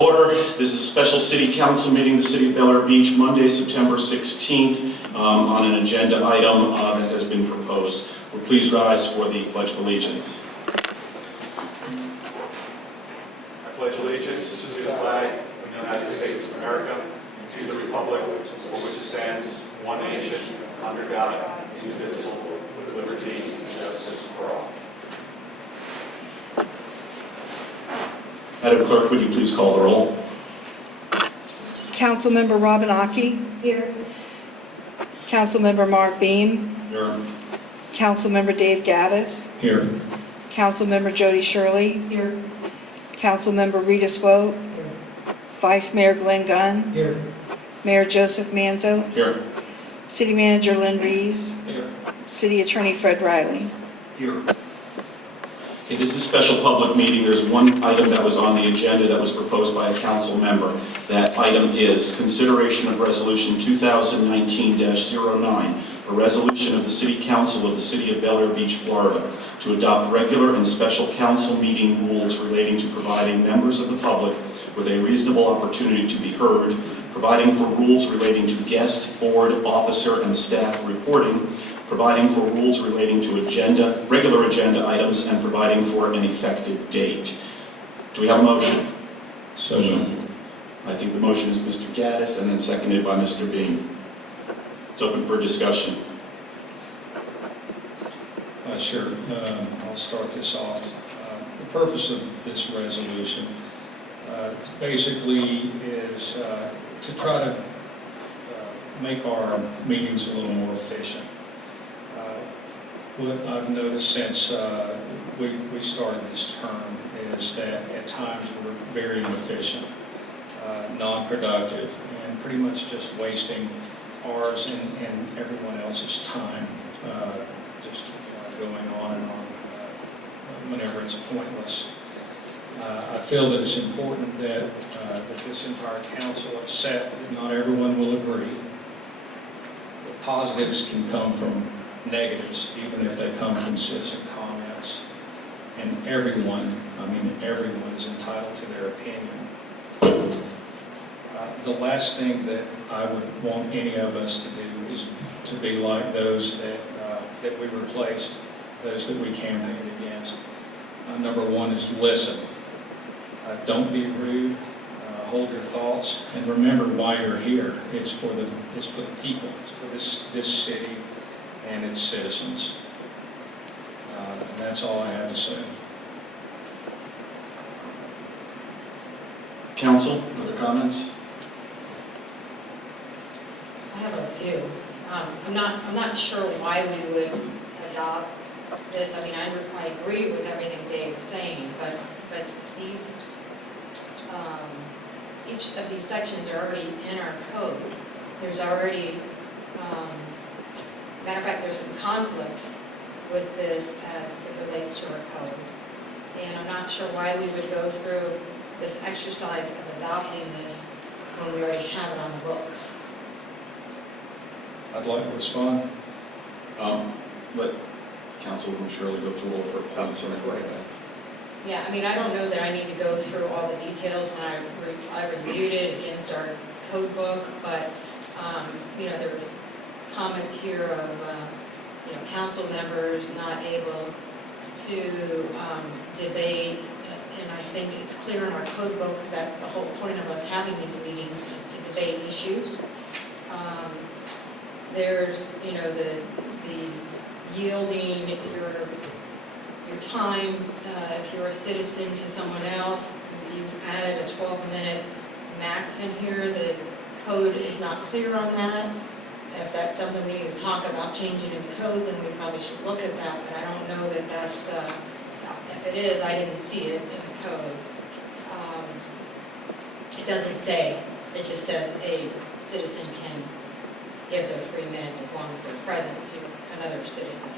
Order. This is a special city council meeting, the city of Bel Air Beach, Monday, September 16th, on an agenda item that has been proposed. Will please rise for the Pledge of Allegiance. I pledge allegiance to the flag of the United States of America and to the republic for which it stands, one nation, under God, indivisible, with liberty and justice for all. Madam Clerk, would you please call the roll? Councilmember Robin Aki. Here. Councilmember Mark Beam. Here. Councilmember Dave Gaddis. Here. Councilmember Jody Shirley. Here. Councilmember Rita Swope. Vice Mayor Glenn Gunn. Here. Mayor Joseph Manzo. Here. City Manager Lynn Reeves. Here. City Attorney Fred Riley. Here. Okay, this is a special public meeting. There's one item that was on the agenda that was proposed by a council member. That item is consideration of resolution 2019-09, a resolution of the City Council of the City of Bel Air Beach, Florida, to adopt regular and special council meeting rules relating to providing members of the public with a reasonable opportunity to be heard, providing for rules relating to guest, board, officer, and staff reporting, providing for rules relating to regular agenda items, and providing for an effective date. Do we have a motion? So moved. I think the motion is Mr. Gaddis, and then seconded by Mr. Beam. It's open for discussion. Sure. I'll start this off. The purpose of this resolution basically is to try to make our meetings a little more efficient. What I've noticed since we started this term is that at times we're very inefficient, non-productive, and pretty much just wasting ours and everyone else's time, just going on and on whenever it's pointless. I feel that it's important that this entire council accept that not everyone will agree. The positives can come from negatives, even if they come from citizen comments. And everyone is entitled to their opinion. The last thing that I would want any of us to do is to be like those that we replaced, those that we campaigned against. Number one is listen. Don't be rude. Hold your thoughts, and remember why you're here. It's for the people. It's for this city and its citizens. And that's all I have to say. Council, other comments? I have a few. I'm not sure why we would adopt this. I mean, I agree with everything Dave was saying, but these, each of these sections are already in our code. There's already, matter of fact, there's some conflicts with this as it relates to our code. And I'm not sure why we would go through this exercise of adopting this when we already have it on the books. I'd like to respond. Let Councilwoman Shirley go through all of her points and right back. Yeah, I mean, I don't know that I need to go through all the details when I reviewed it against our code book, but, there was comments here of, council members not able to debate, and I think it's clear in our code book that's the whole point of us having these meetings is to debate issues. There's, the yielding your time, if you're a citizen to someone else. You've added a 12-minute max in here. The code is not clear on that. If that's something we need to talk about changing in the code, then we probably should look at that, but I don't know that that's, if it is, I didn't see it in the code. It doesn't say, it just says a citizen can give their 3 minutes as long as they're present to another citizen.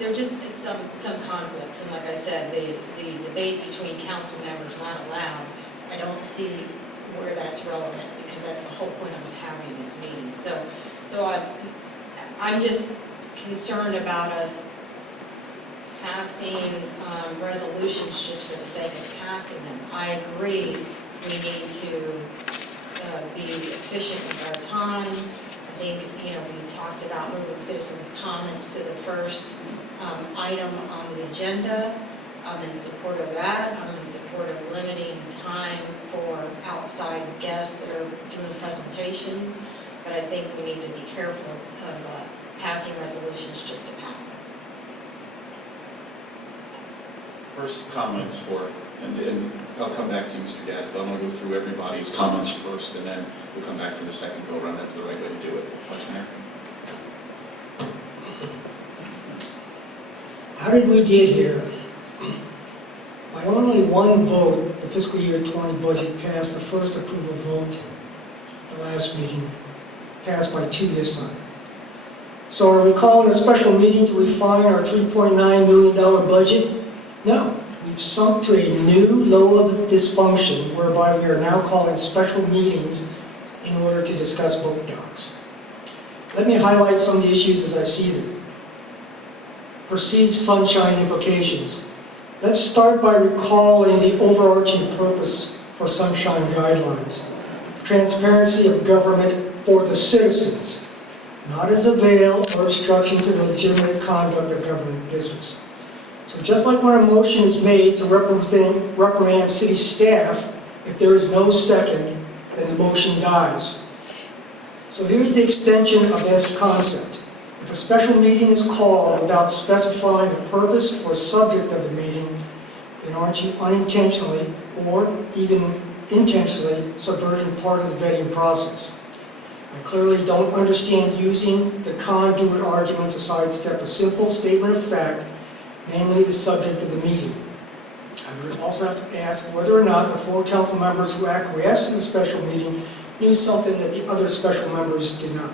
There were just some conflicts, and like I said, the debate between council members not allowed. I don't see where that's relevant because that's the whole point of us having this meeting. So I'm just concerned about us passing resolutions just for the sake of passing them. I agree, we need to be efficient with our time. I think, we talked about moving citizens' comments to the first item on the agenda. I'm in support of that. I'm in support of limiting time for outside guests that are doing presentations. But I think we need to be careful of passing resolutions just to pass them. First comments for, and I'll come back to you, Mr. Gads, but I'm going to go through everybody's comments first, and then we'll come back for the second go-around. That's the right way to do it. Vice Mayor? How did we get here? By only one vote, the fiscal year 20 budget passed the first approval vote, the last meeting, passed by 2 this time. So are we calling a special meeting to refine our $3.9 million budget? No. We've sunk to a new low of dysfunction whereby we are now calling special meetings in order to discuss book docs. Let me highlight some of the issues as I see them. Perceived sunshine implications. Let's start by recalling the overarching purpose for sunshine guidelines. Transparency of government for the citizens, not as a veil or obstruction to the legitimate conduct of government business. So just like when a motion is made to reprimand city staff, if there is no second, then the motion dies. So here's the extension of this concept. If a special meeting is called without specifying the purpose or subject of the meeting, then aren't you unintentionally or even intentionally subverting part of the vetting process? I clearly don't understand using the conduit argument to sidestep a simple statement of fact, namely the subject of the meeting. I would also have to ask whether or not the 4 council members who acquiesced in the special meeting knew something that the other special members did not.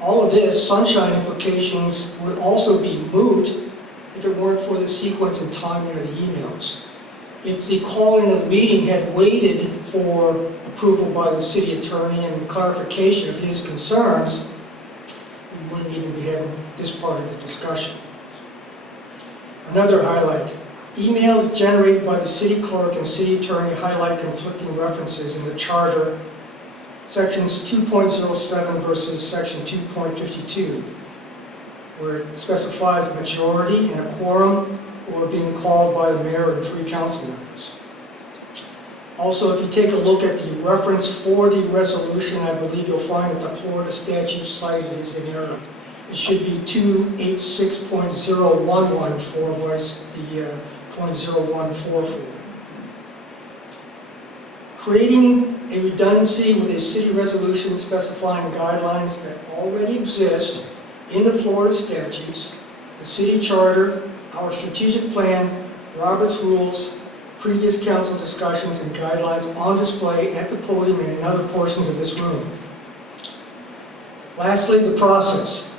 All of this, sunshine implications, would also be moot if it weren't for the sequence and timing of the emails. If the calling of the meeting had waited for approval by the city attorney and clarification of his concerns, we wouldn't even be having this part of the discussion. Another highlight. Emails generated by the city clerk and city attorney highlight conflicting references in the charter, sections 2.07 versus section 2.52, where it specifies a majority and a quorum or being called by the mayor and 3 council members. Also, if you take a look at the reference for the resolution, I believe you'll find that the Florida statute cited is in error. It should be 286.0114 versus the 0.0144. Creating a redundancy with a city resolution specifying guidelines that already exist in the Florida statutes, the city charter, our strategic plan, Robert's rules, previous council discussions, and guidelines on display at the podium and in other portions of this room. Lastly, the process.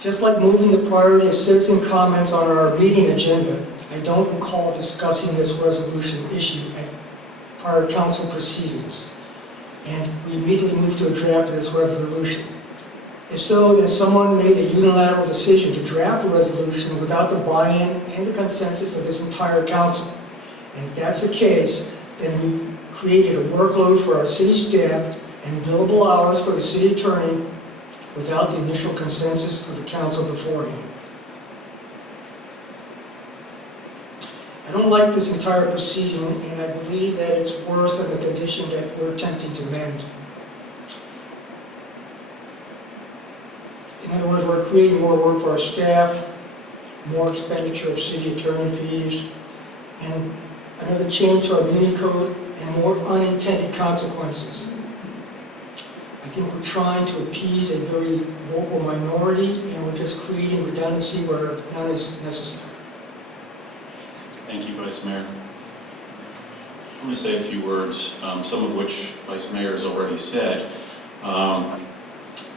Just like moving the priority of citizen comments on our meeting agenda, I don't recall discussing this resolution issue at prior council proceedings, and we immediately moved to a draft of this resolution. If so, then someone made a unilateral decision to draft a resolution without the buy-in and the consensus of this entire council. And if that's the case, then we created a workload for our city staff and billable hours for the city attorney without the initial consensus of the council beforehand. I don't like this entire proceeding, and I believe that it's worse than the condition that we're attempting to mend. In other words, we're creating more work for our staff, more expenditure of city attorney fees, and another change to our muni code, and more unintended consequences. I think we're trying to appease a very vocal minority, and we're just creating redundancy where none is necessary. Thank you, Vice Mayor. I'm going to say a few words, some of which Vice Mayor has already said.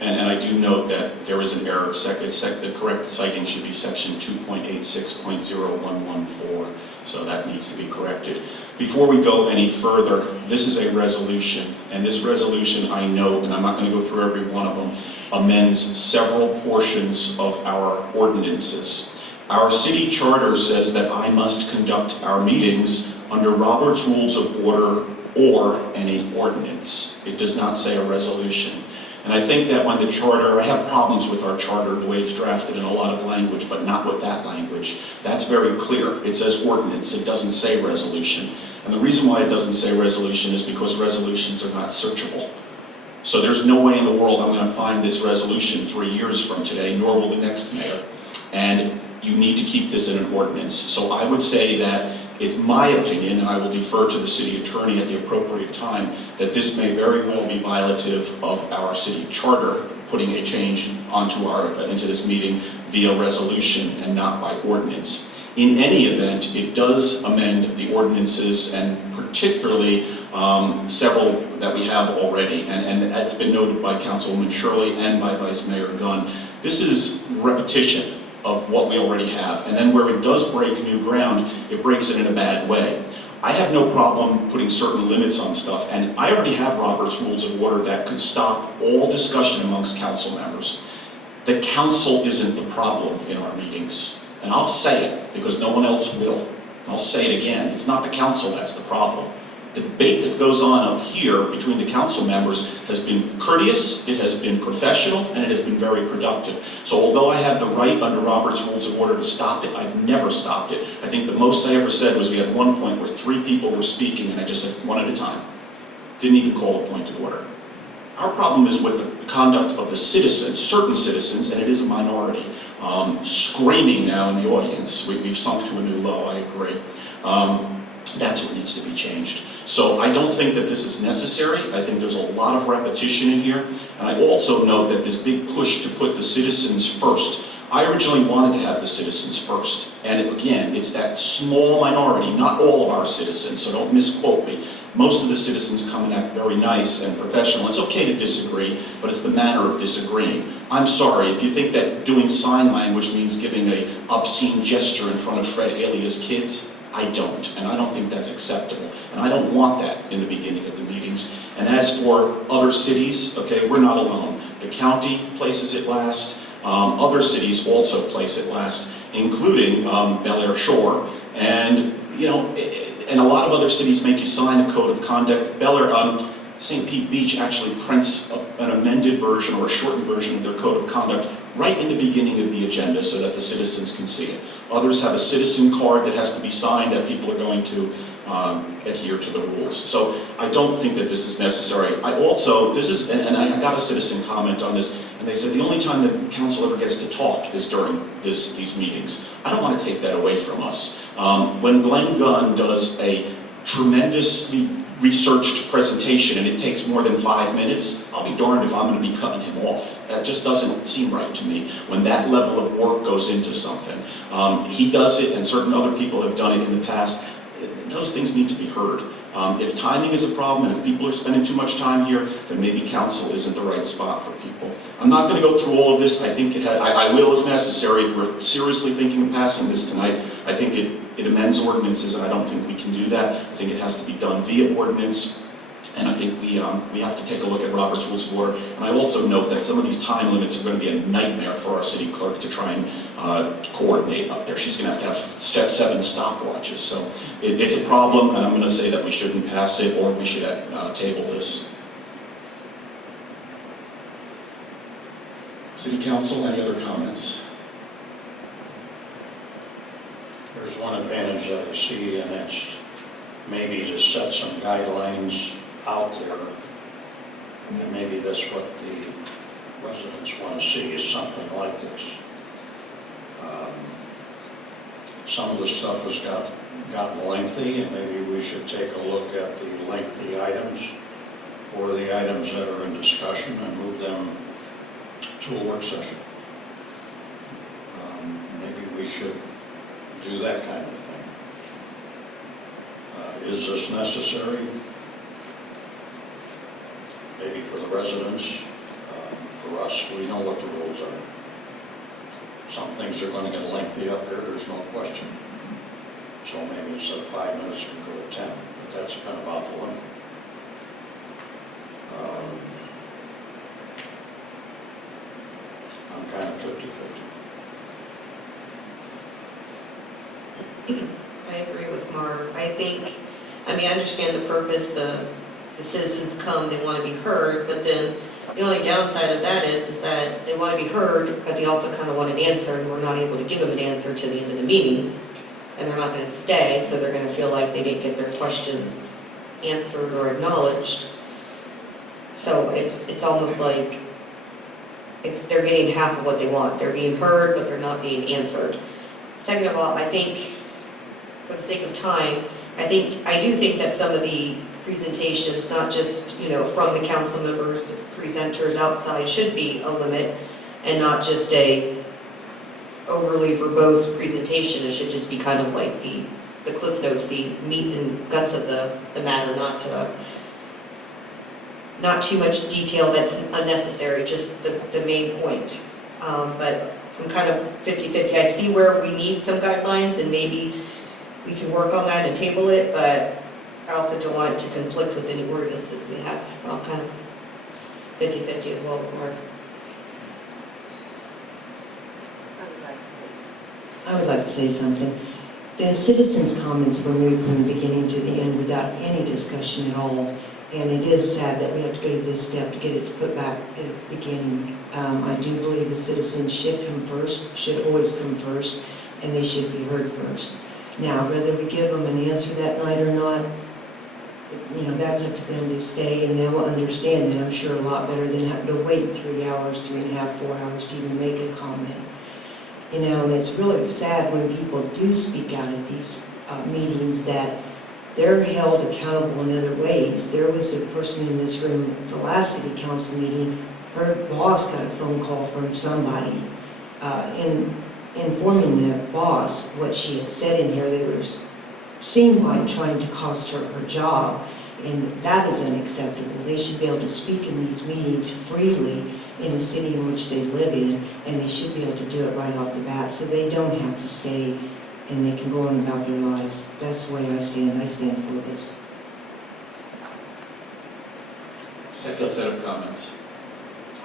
And I do note that there is an error. The correct citing should be section 2.86.0114. So that needs to be corrected. Before we go any further, this is a resolution, and this resolution, I know, and I'm not going to go through every one of them, amends several portions of our ordinances. Our city charter says that I must conduct our meetings under Robert's Rules of Order or any ordinance. It does not say a resolution. And I think that when the charter, I have problems with our charter, the way it's drafted in a lot of language, but not with that language. That's very clear. It says ordinance, it doesn't say resolution. And the reason why it doesn't say resolution is because resolutions are not searchable. So there's no way in the world I'm going to find this resolution 3 years from today, nor will the next mayor. And you need to keep this in an ordinance. So I would say that it's my opinion, and I will defer to the city attorney at the appropriate time, that this may very well be violative of our city charter, putting a change into this meeting via resolution and not by ordinance. In any event, it does amend the ordinances, and particularly several that we have already, and that's been noted by Councilwoman Shirley and by Vice Mayor Gunn. This is repetition of what we already have, and then where it does break new ground, it breaks it in a bad way. I have no problem putting certain limits on stuff, and I already have Robert's Rules of Order that could stop all discussion amongst council members. The council isn't the problem in our meetings, and I'll say it because no one else will. I'll say it again, it's not the council that's the problem. The debate that goes on up here between the council members has been courteous, it has been professional, and it has been very productive. So although I have the right under Robert's Rules of Order to stop it, I've never stopped it. I think the most I ever said was we had one point where 3 people were speaking, and I just said one at a time. Didn't even call a point of order. Our problem is with the conduct of the citizens, certain citizens, and it is a minority, screaming now in the audience. We've sunk to a new low, I agree. That's what needs to be changed. So I don't think that this is necessary. I think there's a lot of repetition in here. And I also note that this big push to put the citizens first. I originally wanted to have the citizens first. And again, it's that small minority, not all of our citizens, so don't misquote me. Most of the citizens come and act very nice and professional. It's okay to disagree, but it's the manner of disagreeing. I'm sorry, if you think that doing sign language means giving an obscene gesture in front of Fred Alia's kids, I don't, and I don't think that's acceptable. And I don't want that in the beginning of the meetings. And as for other cities, okay, we're not alone. The county places it last. Other cities also place it last, including Bel Air Shore. And, you know, and a lot of other cities make you sign a code of conduct. St. Pete Beach actually prints an amended version or a shortened version of their code of conduct right in the beginning of the agenda so that the citizens can see it. Others have a citizen card that has to be signed that people are going to adhere to the rules. So I don't think that this is necessary. I also, and I got a citizen comment on this, and they said the only time the council ever gets to talk is during these meetings. I don't want to take that away from us. When Glenn Gunn does a tremendously researched presentation and it takes more than 5 minutes, I'll be darned if I'm going to be cutting him off. That just doesn't seem right to me when that level of work goes into something. He does it, and certain other people have done it in the past. Those things need to be heard. If timing is a problem and if people are spending too much time here, then maybe council isn't the right spot for people. I'm not going to go through all of this. I think I will if necessary. If we're seriously thinking of passing this tonight, I think it amends ordinances, and I don't think we can do that. I think it has to be done via ordinance, and I think we have to take a look at Robert's Rules of Order. And I also note that some of these time limits are going to be a nightmare for our city clerk to try and coordinate up there. She's going to have 7 stopwatches. So it's a problem, and I'm going to say that we shouldn't pass it, or we should table this. City Council, any other comments? There's one advantage that I see, and that's maybe to set some guidelines out there. And maybe that's what the residents want to see, is something like this. Some of the stuff has gotten lengthy, and maybe we should take a look at the lengthy items or the items that are in discussion and move them to a work session. Maybe we should do that kind of thing. Is this necessary? Maybe for the residents. For us, we know what the rules are. Some things are going to get lengthy up there, there's no question. So maybe instead of 5 minutes, we go to 10, but that's been about the limit. I'm kind of 50-50. I agree with Mark. I understand the purpose, the citizens come, they want to be heard, but then the only downside of that is that they want to be heard, but they also kind of want an answer, and we're not able to give them an answer to the end of the meeting, and they're not going to stay, so they're going to feel like they didn't get their questions answered or acknowledged. So it's almost like they're getting half of what they want. They're being heard, but they're not being answered. Second of all, I think, for the sake of time, I do think that some of the presentations, not just, from the council members, presenters outside, should be a limit, and not just a overly verbose presentation. It should just be kind of like the cliff notes, the meat and guts of the matter, not too much detail that's unnecessary, just the main point. But I'm kind of 50-50. I see where we need some guidelines, and maybe we can work on that and table it, but I also don't want it to conflict with any ordinances we have. So I'm kind of 50-50 as well with Mark. I would like to say something. The citizens' comments were moved from the beginning to the end without any discussion at all. And it is sad that we have to go to this step to get it to put back at the beginning. I do believe the citizens should come first, should always come first, and they should be heard first. Now, whether we give them an answer that night or not, that's up to them to stay, and they'll understand that, I'm sure, a lot better than having to wait 3 hours, 3.5, 4 hours to even make a comment. And it's really sad when people do speak out at these meetings that they're held accountable in other ways. There was a person in this room at the last city council meeting, her boss got a phone call from somebody informing the boss what she had said in here. They seemed like trying to cost her her job, and that is unacceptable. They should be able to speak in these meetings freely in the city in which they live in, and they should be able to do it right off the bat, so they don't have to stay and they can go on about their lives. That's the way I stand. I stand for this. Second set of comments.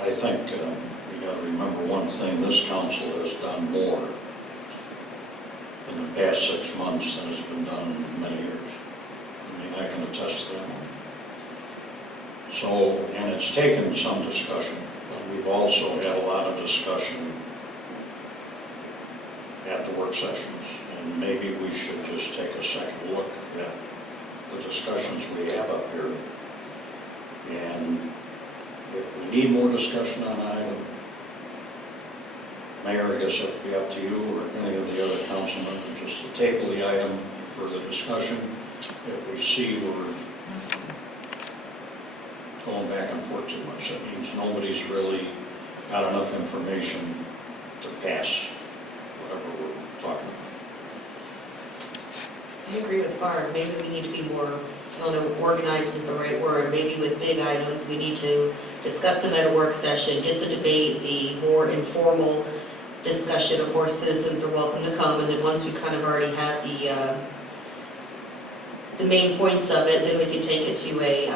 I think we got to remember one thing, this council has done more in the past 6 months than has been done in many years. I mean, I can attest to that one. So, and it's taken some discussion, but we've also had a lot of discussion at the work sessions. And maybe we should just take a second look at the discussions we have up here. And if we need more discussion on an item, Mayor, I guess it would be up to you or any of the other council members just to table the item for the discussion. If we see we're going back and forth too much, that means nobody's really got enough information to pass whatever we're talking about. I agree with Barb. Maybe we need to be more, I don't know, organized is the right word. Maybe with big items, we need to discuss them at a work session, get the debate, the more informal discussion. Of course, citizens are welcome to come, and then once we kind of already have the main points of it, then we can take it to a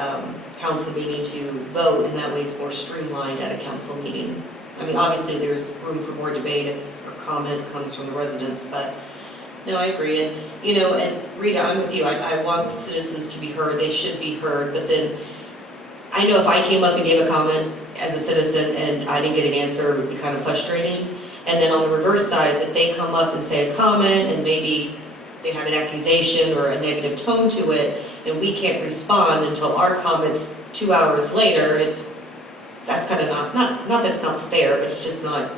council meeting to vote, and that way it's more streamlined at a council meeting. I mean, obviously, there's room for more debate if a comment comes from the residents, but no, I agree. And, and Rita, I'm with you. I want the citizens to be heard. They should be heard. But then I know if I came up and gave a comment as a citizen and I didn't get an answer, it would be kind of frustrating. And then on the reverse side, if they come up and say a comment and maybe they have an accusation or a negative tone to it, and we can't respond until our comments 2 hours later, that's kind of not that it's not fair, but it's just not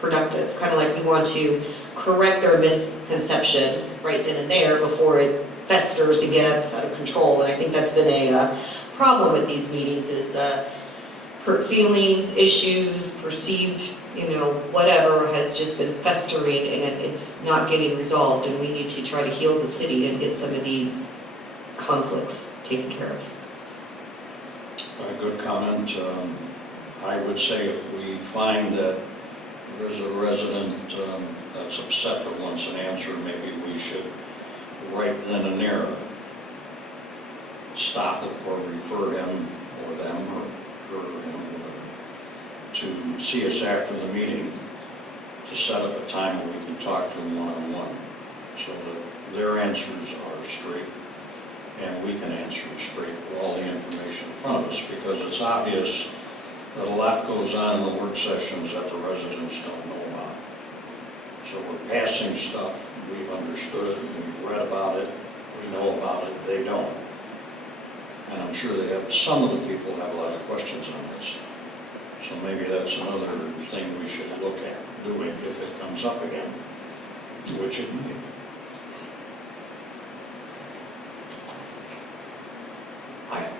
productive. Kind of like we want to correct their misconception right then and there before it festers and gets out of control. And I think that's been a problem with these meetings is hurt feelings, issues, perceived, whatever has just been festering and it's not getting resolved. And we need to try to heal the city and get some of these conflicts taken care of. A good comment. I would say if we find that there's a resident that's upset but wants an answer, maybe we should right then and there, stop it or refer him or them or her or him, whatever, to see us after the meeting, to set up a time where we can talk to them one-on-one, so that their answers are straight and we can answer straight with all the information in front of us, because it's obvious that a lot goes on in the work sessions that the residents don't know about. So we're passing stuff, we've understood it, we've read about it, we know about it, they don't. And I'm sure they have, some of the people have a lot of questions on that stuff. So maybe that's another thing we should look at doing if it comes up again, which it may.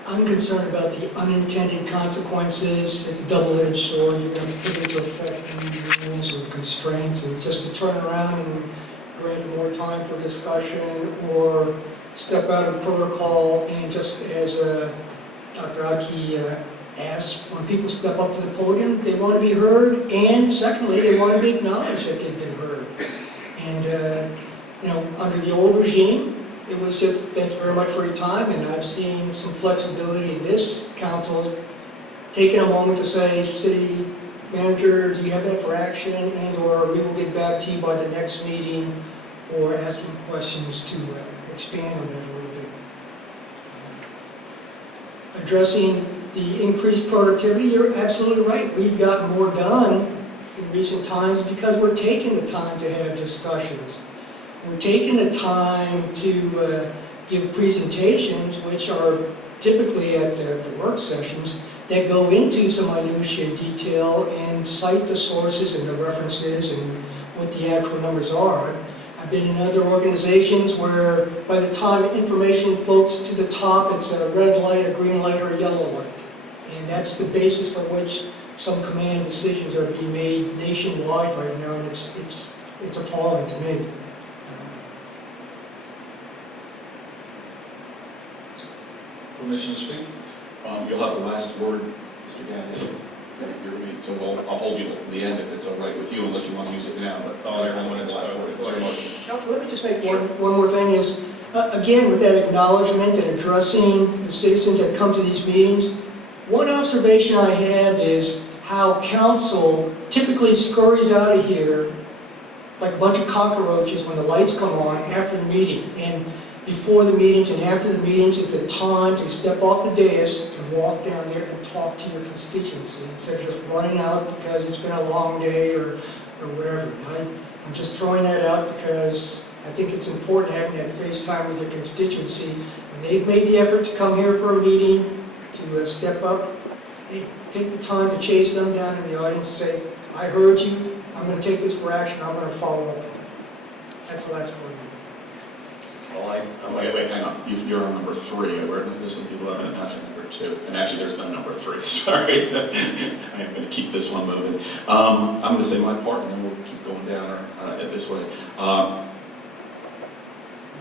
I'm concerned about the unintended consequences. It's a double-edged sword. You're going to put into effect new rules or constraints, and just to turn around and grant more time for discussion or step out of protocol. And just as Dr. Aki asked, when people step up to the podium, they want to be heard, and secondly, they want to be acknowledged that they've been heard. And under the old regime, it was just, thank you very much for your time, and I've seen some flexibility in this council, taking a moment to say, city manager, do you have that for action, and/or we will get back to you by the next meeting, or asking questions to expand on that a little bit. Addressing the increased productivity, you're absolutely right. We've gotten more done in recent times because we're taking the time to have discussions. We're taking the time to give presentations, which are typically at the work sessions, that go into some minutiae detail and cite the sources and the references and what the actual numbers are. I've been in other organizations where by the time information floats to the top, it's a red light, a green light, or a yellow light. And that's the basis for which some command decisions are being made nationwide right now, and it's appalling to me. Permission to speak? You'll have the last word, Mr. Gaddis. So I'll hold you to the end if it's all right with you, unless you want to use it now, but everyone has the last word. It's your motion. Let me just make one more thing is, again, with that acknowledgement and addressing the citizens that come to these meetings, one observation I have is how council typically scurries out of here like a bunch of cockroaches when the lights come on after the meeting. And before the meetings and after the meetings is the time to step off the dais and walk down there and talk to your constituency instead of just running out because it's been a long day or whatever. I'm just throwing that out because I think it's important having that face time with your constituency. When they've made the effort to come here for a meeting, to step up, hey, take the time to chase them down in the audience and say, I heard you, I'm going to take this for action, I'm going to follow up on it. That's the last word. Well, Wait, hang on. You're on number 3. There's some people that are on number 2. And actually, there's no number 3. Sorry. I'm going to keep this one moving. I'm going to say my part, and then we'll keep going down this way.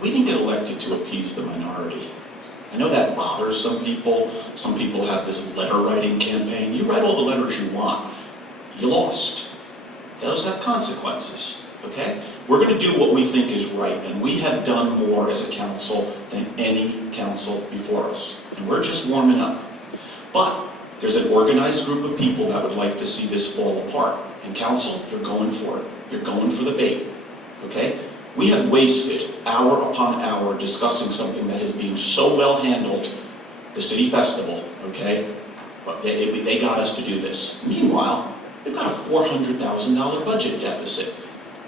We didn't get elected to appease the minority. I know that bothers some people. Some people have this letter-writing campaign. You write all the letters you want. You lost. Those have consequences, okay? We're going to do what we think is right, and we have done more as a council than any council before us, and we're just warming up. But there's an organized group of people that would like to see this fall apart, and council, you're going for it. You're going for the bait, okay? We have wasted hour upon hour discussing something that is being so well handled, the city festival, okay? But they got us to do this. Meanwhile, they've got a $400,000 budget deficit.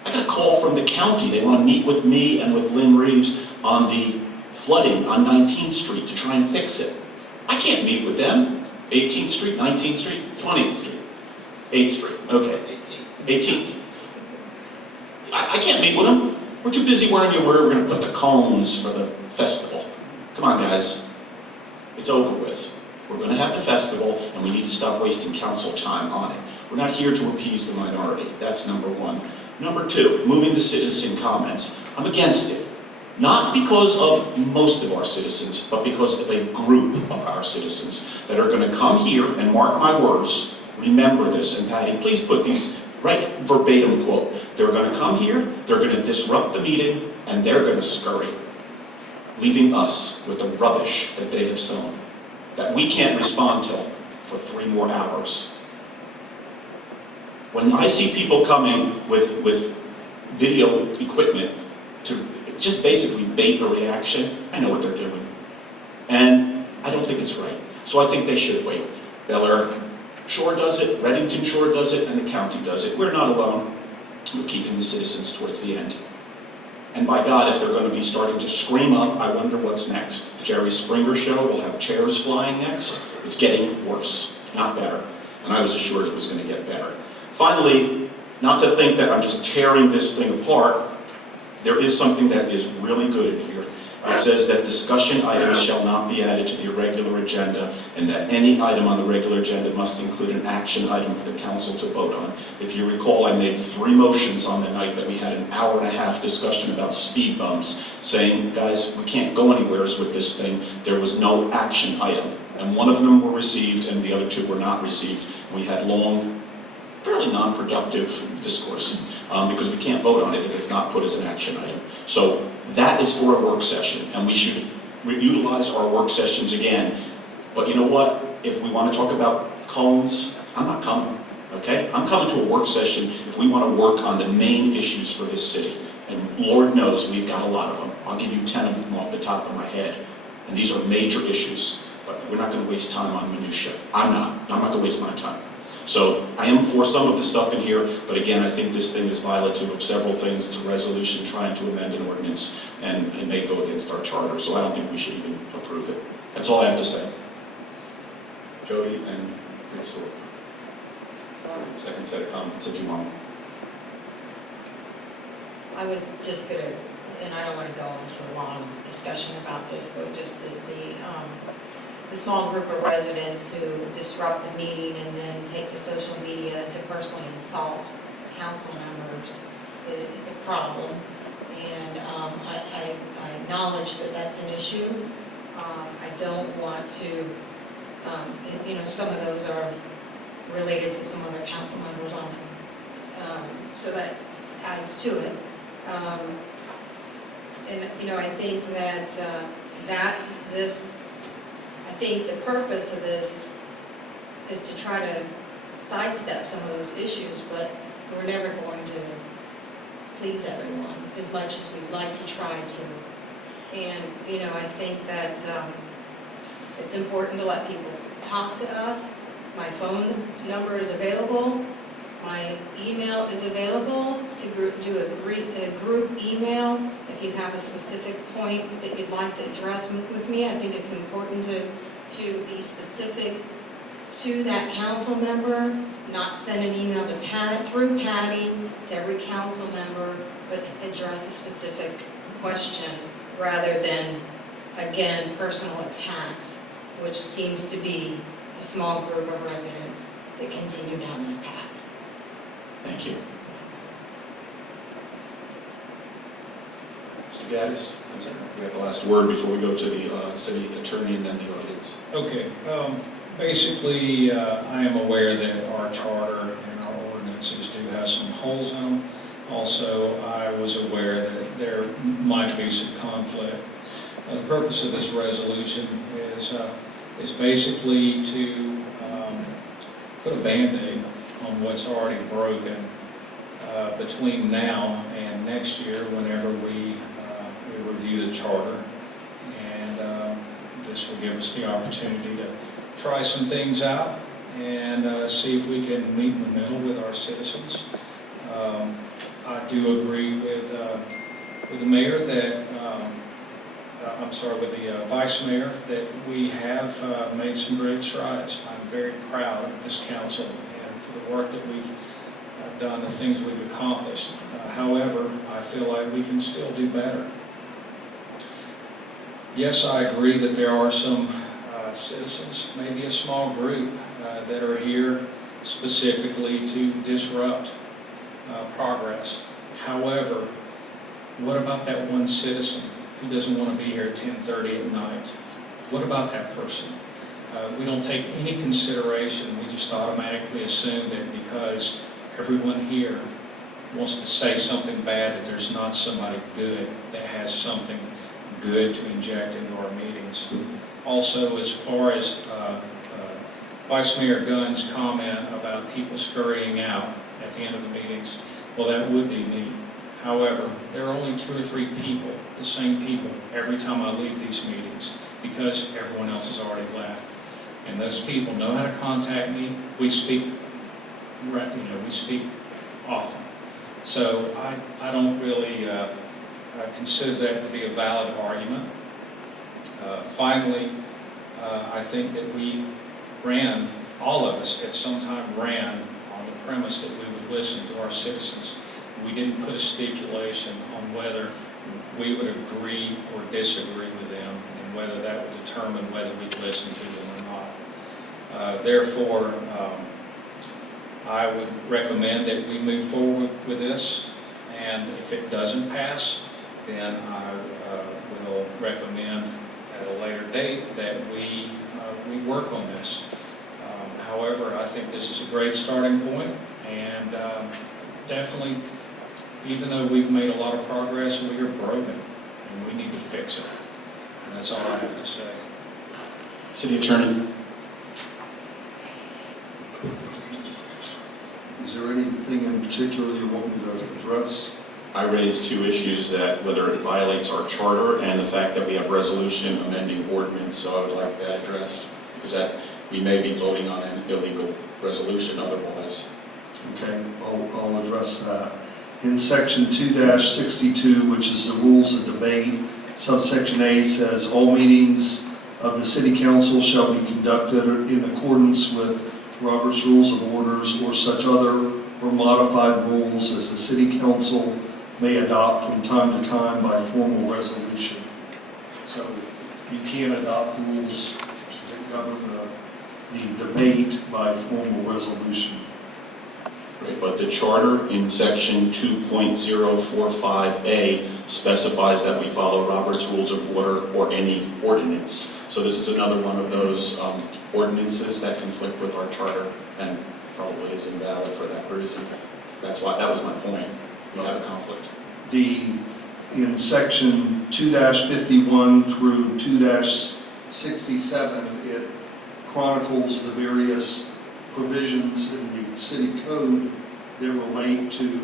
I got a call from the county. They want to meet with me and with Lynn Reeves on the flooding on 19th Street to try and fix it. I can't meet with them. 18th Street, 19th Street, 20th Street, 8th Street, okay. 18th. I can't meet with them. We're too busy worrying where we're going to put the cones for the festival. Come on, guys. It's over with. We're going to have the festival, and we need to stop wasting council time on it. We're not here to appease the minority. That's number 1. Number 2, moving to citizen comments. I'm against it. Not because of most of our citizens, but because of a group of our citizens that are going to come here and mark my words. Remember this, and Patty, please put these right verbatim quote. They're going to come here, they're going to disrupt the meeting, and they're going to scurry. leaving us with the rubbish that they have sown, that we can't respond to for 3 more hours. When I see people coming with video equipment to just basically bait a reaction, I know what they're doing. And I don't think it's right. So I think they should wait. Bel Air Shore does it, Reddington Shore does it, and the county does it. We're not alone with keeping the citizens towards the end. And by God, if they're going to be starting to scream up, I wonder what's next. The Jerry Springer show will have chairs flying next. It's getting worse, not better. And I was assured it was going to get better. Finally, not to think that I'm just tearing this thing apart, there is something that is really good in here. It says that discussion items shall not be added to the irregular agenda, and that any item on the regular agenda must include an action item for the council to vote on. If you recall, I made 3 motions on the night that we had an hour-and-a-half discussion about speed bumps, saying, guys, we can't go anywhere with this thing. There was no action item. And 1 of them were received, and the other 2 were not received. We had long, fairly non-productive discourse, because we can't vote on it if it's not put as an action item. So that is for a work session, and we should utilize our work sessions again. But you know what? If we want to talk about cones, I'm not coming, okay? I'm coming to a work session if we want to work on the main issues for this city. And Lord knows we've got a lot of them. I'll give you 10 of them off the top of my head. And these are major issues, but we're not going to waste time on minutia. I'm not going to waste my time. So I am for some of the stuff in here, but again, I think this thing is violative of several things. It's a resolution trying to amend an ordinance, and it may go against our charter, so I don't think we should even approve it. That's all I have to say. Jody and Chris, second set of comments if you want. I was just gonna, and I don't want to go into a long discussion about this, but just the small group of residents who disrupt the meeting and then take to social media to personally insult council members, it's a problem. And I acknowledge that that's an issue. I don't want to, some of those are related to some other council members on, so that adds to it. I think that I think the purpose of this is to try to sidestep some of those issues, but we're never going to please everyone as much as we'd like to try to. And, I think that it's important to let people talk to us. My phone number is available. My email is available to do a group email if you have a specific point that you'd like to address with me. I think it's important to be specific to that council member, not send an email to through Patty to every council member, but address a specific question rather than, again, personal attacks, which seems to be a small group of residents that continue down this path. Thank you. Mr. Gaddis, we have the last word before we go to the city attorney and then the audience. Okay, basically, I am aware that our charter and our ordinances do have some holes in them. Also, I was aware that there might be some conflict. The purpose of this resolution is basically to put a Band-Aid on what's already broken between now and next year whenever we review the charter. And this will give us the opportunity to try some things out and see if we can meet in the middle with our citizens. I do agree with the mayor that, with the vice mayor, that we have made some great strides. I'm very proud of this council and for the work that we've done, the things we've accomplished. However, I feel like we can still do better. Yes, I agree that there are some citizens, maybe a small group, that are here specifically to disrupt progress. However, what about that one citizen who doesn't want to be here at 10:30 at night? What about that person? We don't take any consideration. We just automatically assume that because everyone here wants to say something bad, that there's not somebody good that has something good to inject into our meetings. Also, as far as Vice Mayor Gunn's comment about people scurrying out at the end of the meetings, well, that would be neat. However, there are only 2 or 3 people, the same people, every time I leave these meetings, because everyone else has already left. And those people know how to contact me. We speak, we speak often. So I don't really consider that to be a valid argument. Finally, I think that we ran, all of us at some time ran on the premise that we would listen to our citizens. We didn't put a stipulation on whether we would agree or disagree with them and whether that would determine whether we'd listen to them or not. Therefore, I would recommend that we move forward with this, and if it doesn't pass, then I will recommend at a later date that we work on this. However, I think this is a great starting point, and definitely, even though we've made a lot of progress, we are broken, and we need to fix it. And that's all I have to say. City Attorney? Is there anything in particular you want me to address? I raised 2 issues, that whether it violates our charter and the fact that we have resolution amending ordinance, so I would like that addressed, because that we may be voting on an illegal resolution otherwise. Okay, I'll address that. In section 2-62, which is the rules of debate, subsection A says, all meetings of the city council shall be conducted in accordance with Robert's Rules of Orders or such other or modified rules as the city council may adopt from time to time by formal resolution. So you can't adopt rules that govern the debate by formal resolution. Right, but the charter in section 2.045A specifies that we follow Robert's Rules of Order or any ordinance. So this is another one of those ordinances that conflict with our charter and probably is invalid for that reason. That was my point. We have a conflict. In section 2-51 through 2-67, it chronicles the various provisions in the city code that relate to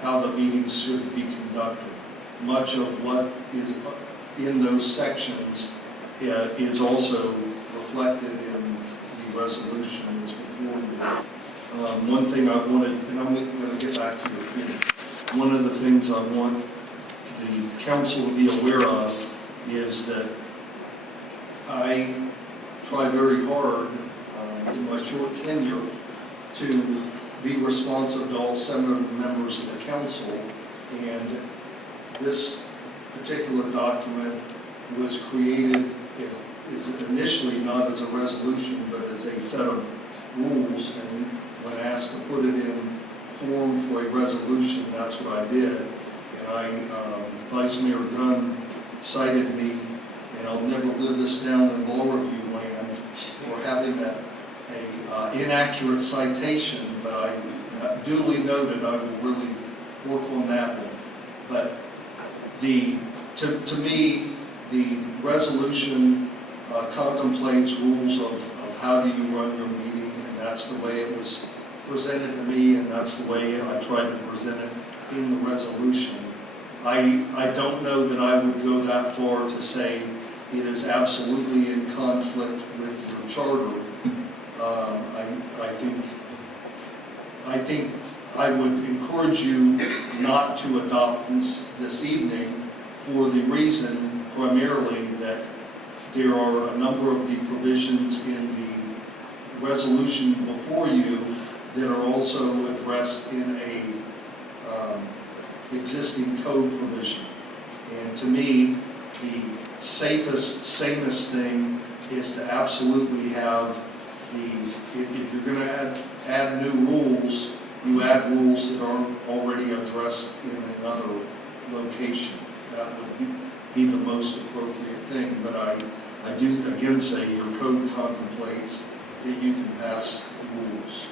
how the meetings should be conducted. Much of what is in those sections is also reflected in the resolution that's before you. One thing I wanted, and I'm going to get back to your point, one of the things I want the council to be aware of is that I try very hard in my short tenure to be responsive to all 7 of the members of the council, and this particular document was created is initially not as a resolution but as a set of rules, and when asked to put it in form for a resolution, that's what I did. And Vice Mayor Gunn cited me, and I'll never live this down in law review land for having an inaccurate citation, but I duly noted I will really work on that one. But to me, the resolution contemplates rules of how do you run your meeting, and that's the way it was presented to me, and that's the way I tried to present it in the resolution. I don't know that I would go that far to say it is absolutely in conflict with your charter. I think I would encourage you not to adopt this evening for the reason primarily that there are a number of the provisions in the resolution before you that are also addressed in a existing code provision. And to me, the safest, sanest thing is to absolutely have if you're going to add new rules, you add rules that aren't already addressed in another location. That would be the most appropriate thing. But I do again say your code contemplates that you can pass rules.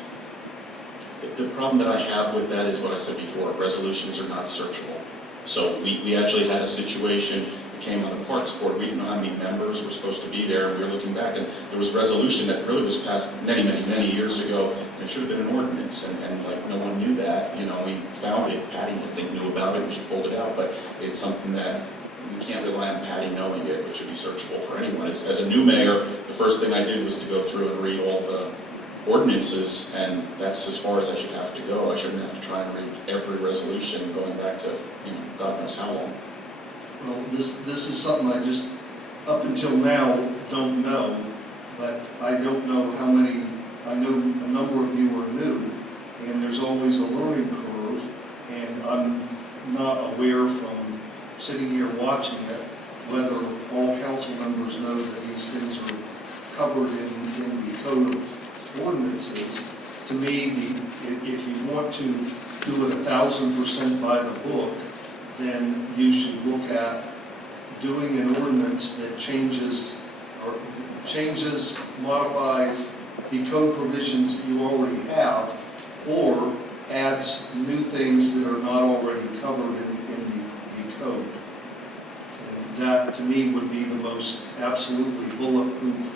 The problem that I have with that is what I said before, resolutions are not searchable. So we actually had a situation came on the Parks Board, we didn't know how many members were supposed to be there, and we were looking back, and there was a resolution that really was passed many, many, many years ago, and it should have been an ordinance, and like, no one knew that, you know, we found it, Patty, I think, knew about it, and she pulled it out, but it's something that we can't rely on Patty knowing it, it should be searchable for anyone. As a new mayor, the first thing I did was to go through and read all the ordinances, and that's as far as I should have to go. I shouldn't have to try and read every resolution going back to, you know, God knows how long. Well, this is something I just, up until now, don't know, but I don't know how many, I know a number of you are new, and there's always a learning curve, and I'm not aware from sitting here watching it, whether all council members know that these things are covered in the code of ordinances. To me, if you want to do it 1,000% by the book, then you should look at doing an ordinance that changes, modifies the code provisions you already have, or adds new things that are not already covered in the code. And that, to me, would be the most absolutely bulletproof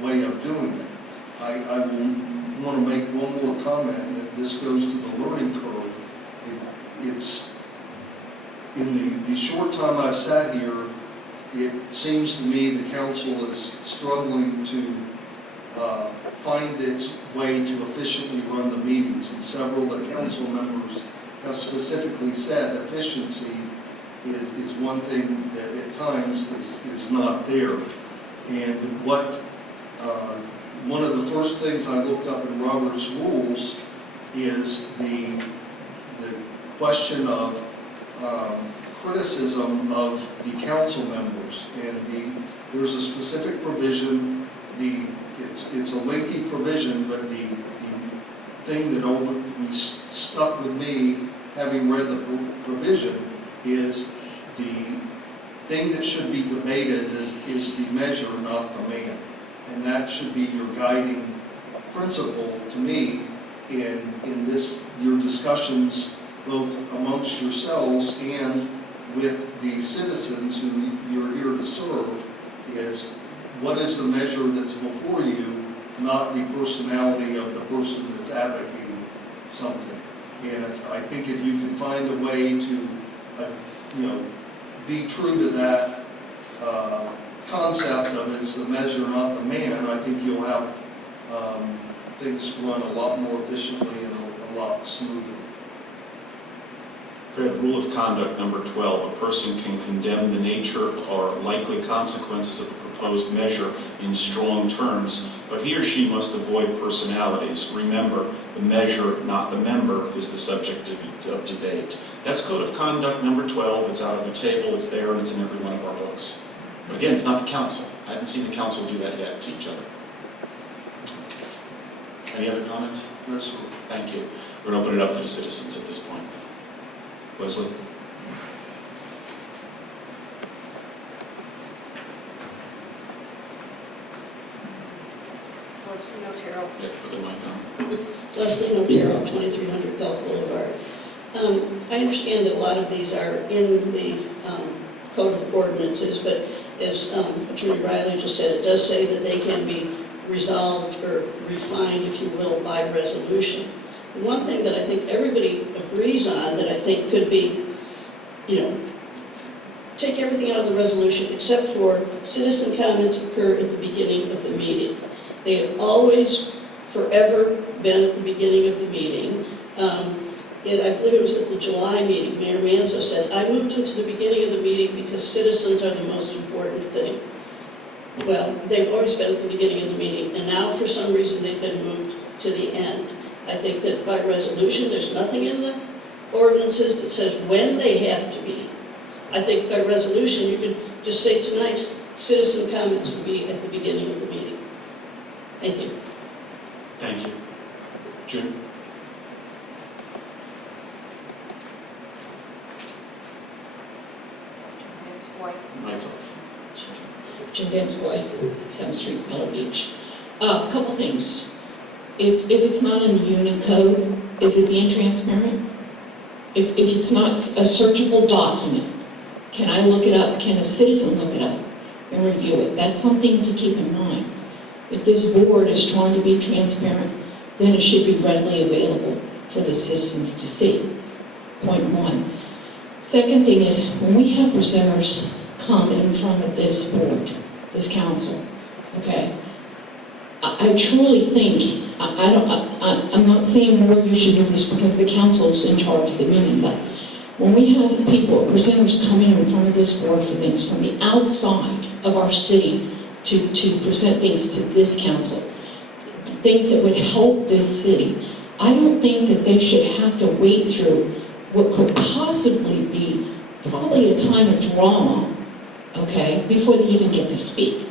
way of doing it. I will want to make one more comment, that this goes to the learning curve. It's, in the short time I've sat here, it seems to me the council is struggling to find its way to efficiently run the meetings. And several of the council members have specifically said efficiency is one thing that at times is not there. And what one of the first things I looked up in Robert's rules is the question of criticism of the council members. And there's a specific provision, it's a lengthy provision, but the thing that always stuck with me, having read the provision, is the thing that should be debated is the measure, not the man. And that should be your guiding principle to me in this, your discussions both amongst yourselves and with the citizens who you're here to serve, is what is the measure that's before you, not the personality of the person that's advocating something. And I think if you can find a way to, be true to that concept of it's the measure, not the man, I think you'll have things run a lot more efficiently and a lot smoother. Fred, rule of conduct number 12, a person can condemn the nature or likely consequences of a proposed measure in strong terms, but he or she must avoid personalities. Remember, the measure, not the member, is the subject of debate. That's code of conduct number 12. It's out on the table, it's there, and it's in every one of our books. But again, it's not the council. I haven't seen the council do that yet to each other. Any other comments? Yes, sir. Thank you. We're going to open it up to the citizens at this point. Leslie? Leslie Otero. You have to put the mic on. Leslie Otero, 2300 Gulf Boulevard. I understand that a lot of these are in the Code of Ordinances, but as Attorney Riley just said, it does say that they can be resolved or refined, if you will, by resolution. The one thing that I think everybody agrees on that I think could be, take everything out of the resolution except for citizen comments occur at the beginning of the meeting. They have always, forever been at the beginning of the meeting. I believe it was at the July meeting, Mayor Manzo said, I moved into the beginning of the meeting because citizens are the most important thing. Well, they've always been at the beginning of the meeting, and now for some reason they've been moved to the end. I think that by resolution, there's nothing in the ordinances that says when they have to be. I think by resolution, you could just say tonight, citizen comments would be at the beginning of the meeting. Thank you. Thank you. June? Mic's off. Jim Vanscoy, 7th Street, Mellow Beach. A couple things. If it's not in the Unicode, is it being transparent? If it's not a searchable document, Can I look it up? Can a citizen look it up and review it? That's something to keep in mind. If this board is trying to be transparent, then it should be readily available for the citizens to see. Point one. Second thing is, when we have presenters come in front of this board, this council, okay, I truly think, I'm not saying where you should do this because the council is in charge of the meeting, but when we have people, presenters coming in front of this board for things from the outside of our city to present things to this council, things that would help this city, I don't think that they should have to wait through what could possibly be probably a time of drama, okay, before they even get to speak.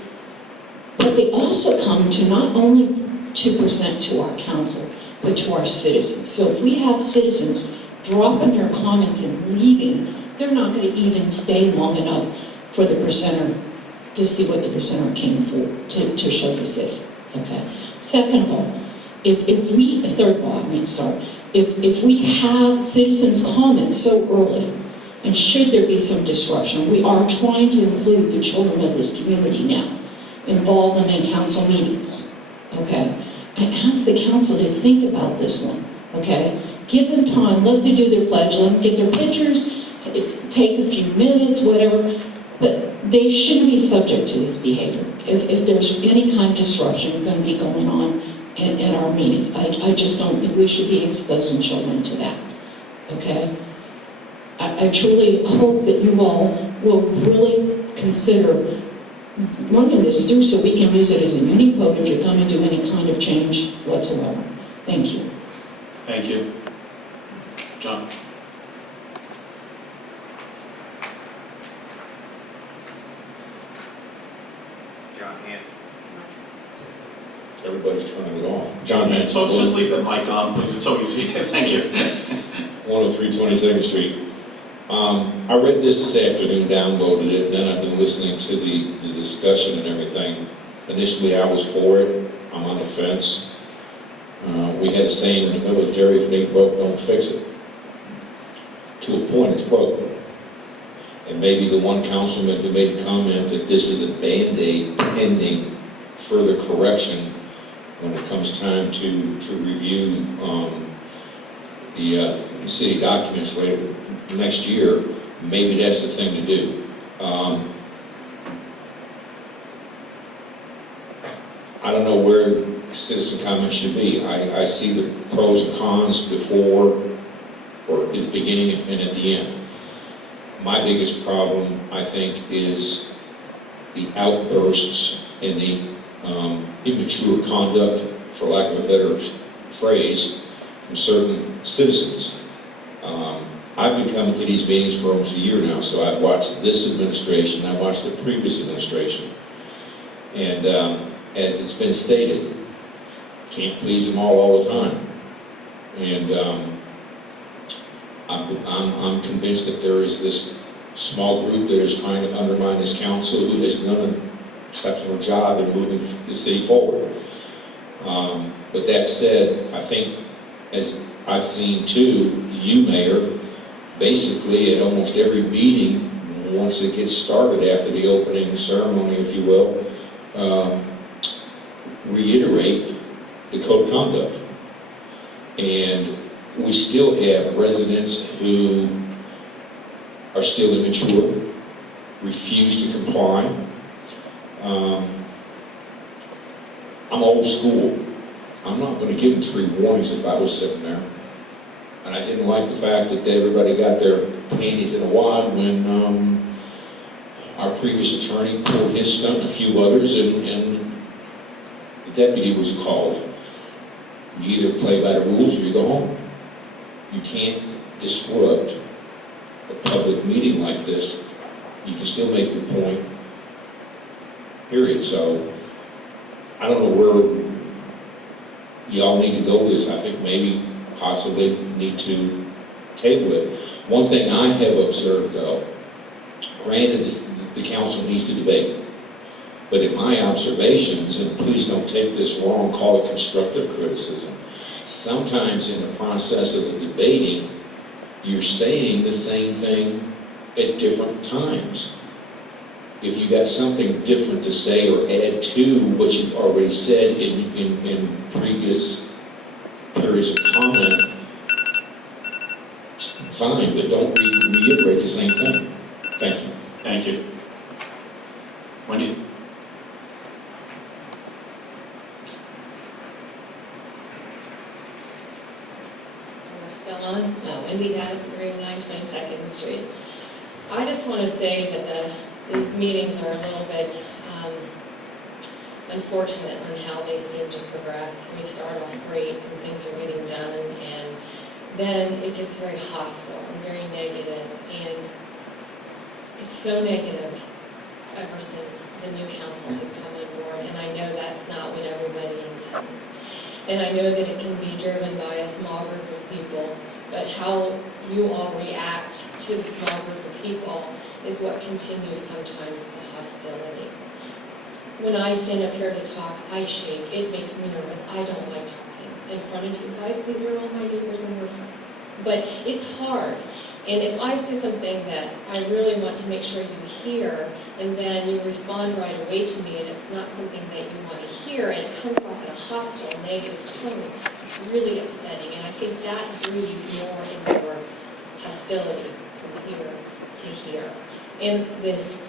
But they also come to not only to present to our council, but to our citizens. So if we have citizens dropping their comments and leaving, they're not going to even stay long enough for the presenter to see what the presenter came for, to show the city, okay? Second of all, if we have citizens' comments so early, and should there be some disruption, we are trying to include the children of this community now, involve them in council meetings, okay? I ask the council to think about this one, okay? Give them time, let them do their pledge, let them get their pictures, take a few minutes, whatever, but they shouldn't be subject to this behavior. If there's any kind of disruption going to be going on in our meetings, I just don't think we should be exposing children to that, okay? I truly hope that you all will really consider running this through so we can use it as a unique code if you're going to do any kind of change whatsoever. Thank you. Thank you. John? John Hand. Everybody's turning it off. John Hanson. Folks, just leave that mic on, please. It's so easy. Thank you. 103 22nd Street. I read this afternoon, downloaded it, and then I've been listening to the discussion and everything. Initially, I was for it. I'm on the fence. We had a saying in the military, if it ain't broke, don't fix it. To a point, it's broke. And maybe the one councilman who made a comment that this is a Band-Aid pending further correction when it comes time to review the city documents later next year, maybe that's the thing to do. I don't know where citizen comments should be. I see the pros and cons before, or at the beginning and at the end. My biggest problem, I think, is the outbursts and the immature conduct, for lack of a better phrase, from certain citizens. I've been coming to these meetings for almost a year now, so I've watched this administration, I've watched the previous administration. And as it's been stated, can't please them all the time. And I'm convinced that there is this small group that is trying to undermine this council who has done an exceptional job in moving the city forward. But that said, I think, as I've seen too, you, Mayor, basically at almost every meeting, once it gets started after the opening ceremony, if you will, reiterate the code of conduct. And we still have residents who are still immature, refuse to comply. I'm old school. I'm not going to give them 3 warnings if I was sitting there. And I didn't like the fact that everybody got their panties in a wad when our previous attorney pulled his stunt and a few others, and the deputy was called. You either play by the rules or you go home. You can't disrupt a public meeting like this. You can still make your point, period. So I don't know where y'all need to go with this. I think maybe possibly need to table it. One thing I have observed though, granted the council needs to debate, but in my observations, and please don't take this wrong, call it constructive criticism, sometimes in the process of the debating, you're saying the same thing at different times. If you got something different to say or add to what you've already said in previous periods of comment, fine, but don't reiterate the same thing. Thank you. Thank you. Wendy? Am I still on? Wendy Dennis, 309 22nd Street. I just want to say that these meetings are a little bit unfortunate on how they seem to progress. We start off great and things are getting done, and then it gets very hostile and very negative, and it's so negative ever since the new council has come on board, and I know that's not what everybody intends. And I know that it can be driven by a small group of people, but how you all react to the small group of people is what continues sometimes the hostility. When I stand up here to talk, I shake. It makes me nervous. I don't like talking in front of you guys, but you're all my neighbors and we're friends. But it's hard. And if I say something that I really want to make sure you hear, and then you respond right away to me, and it's not something that you want to hear, and it comes off in a hostile, negative tone, it's really upsetting. And I think that breeds more and more hostility from here to here. And this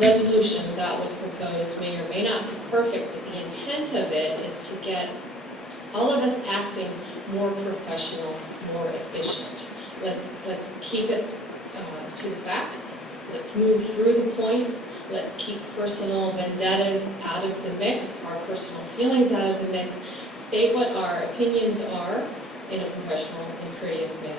resolution that was proposed may or may not be perfect, but the intent of it is to get all of us acting more professional, more efficient. Let's keep it to the facts. Let's move through the points. Let's keep personal vendettas out of the mix, our personal feelings out of the mix. State what our opinions are in a professional and courteous manner.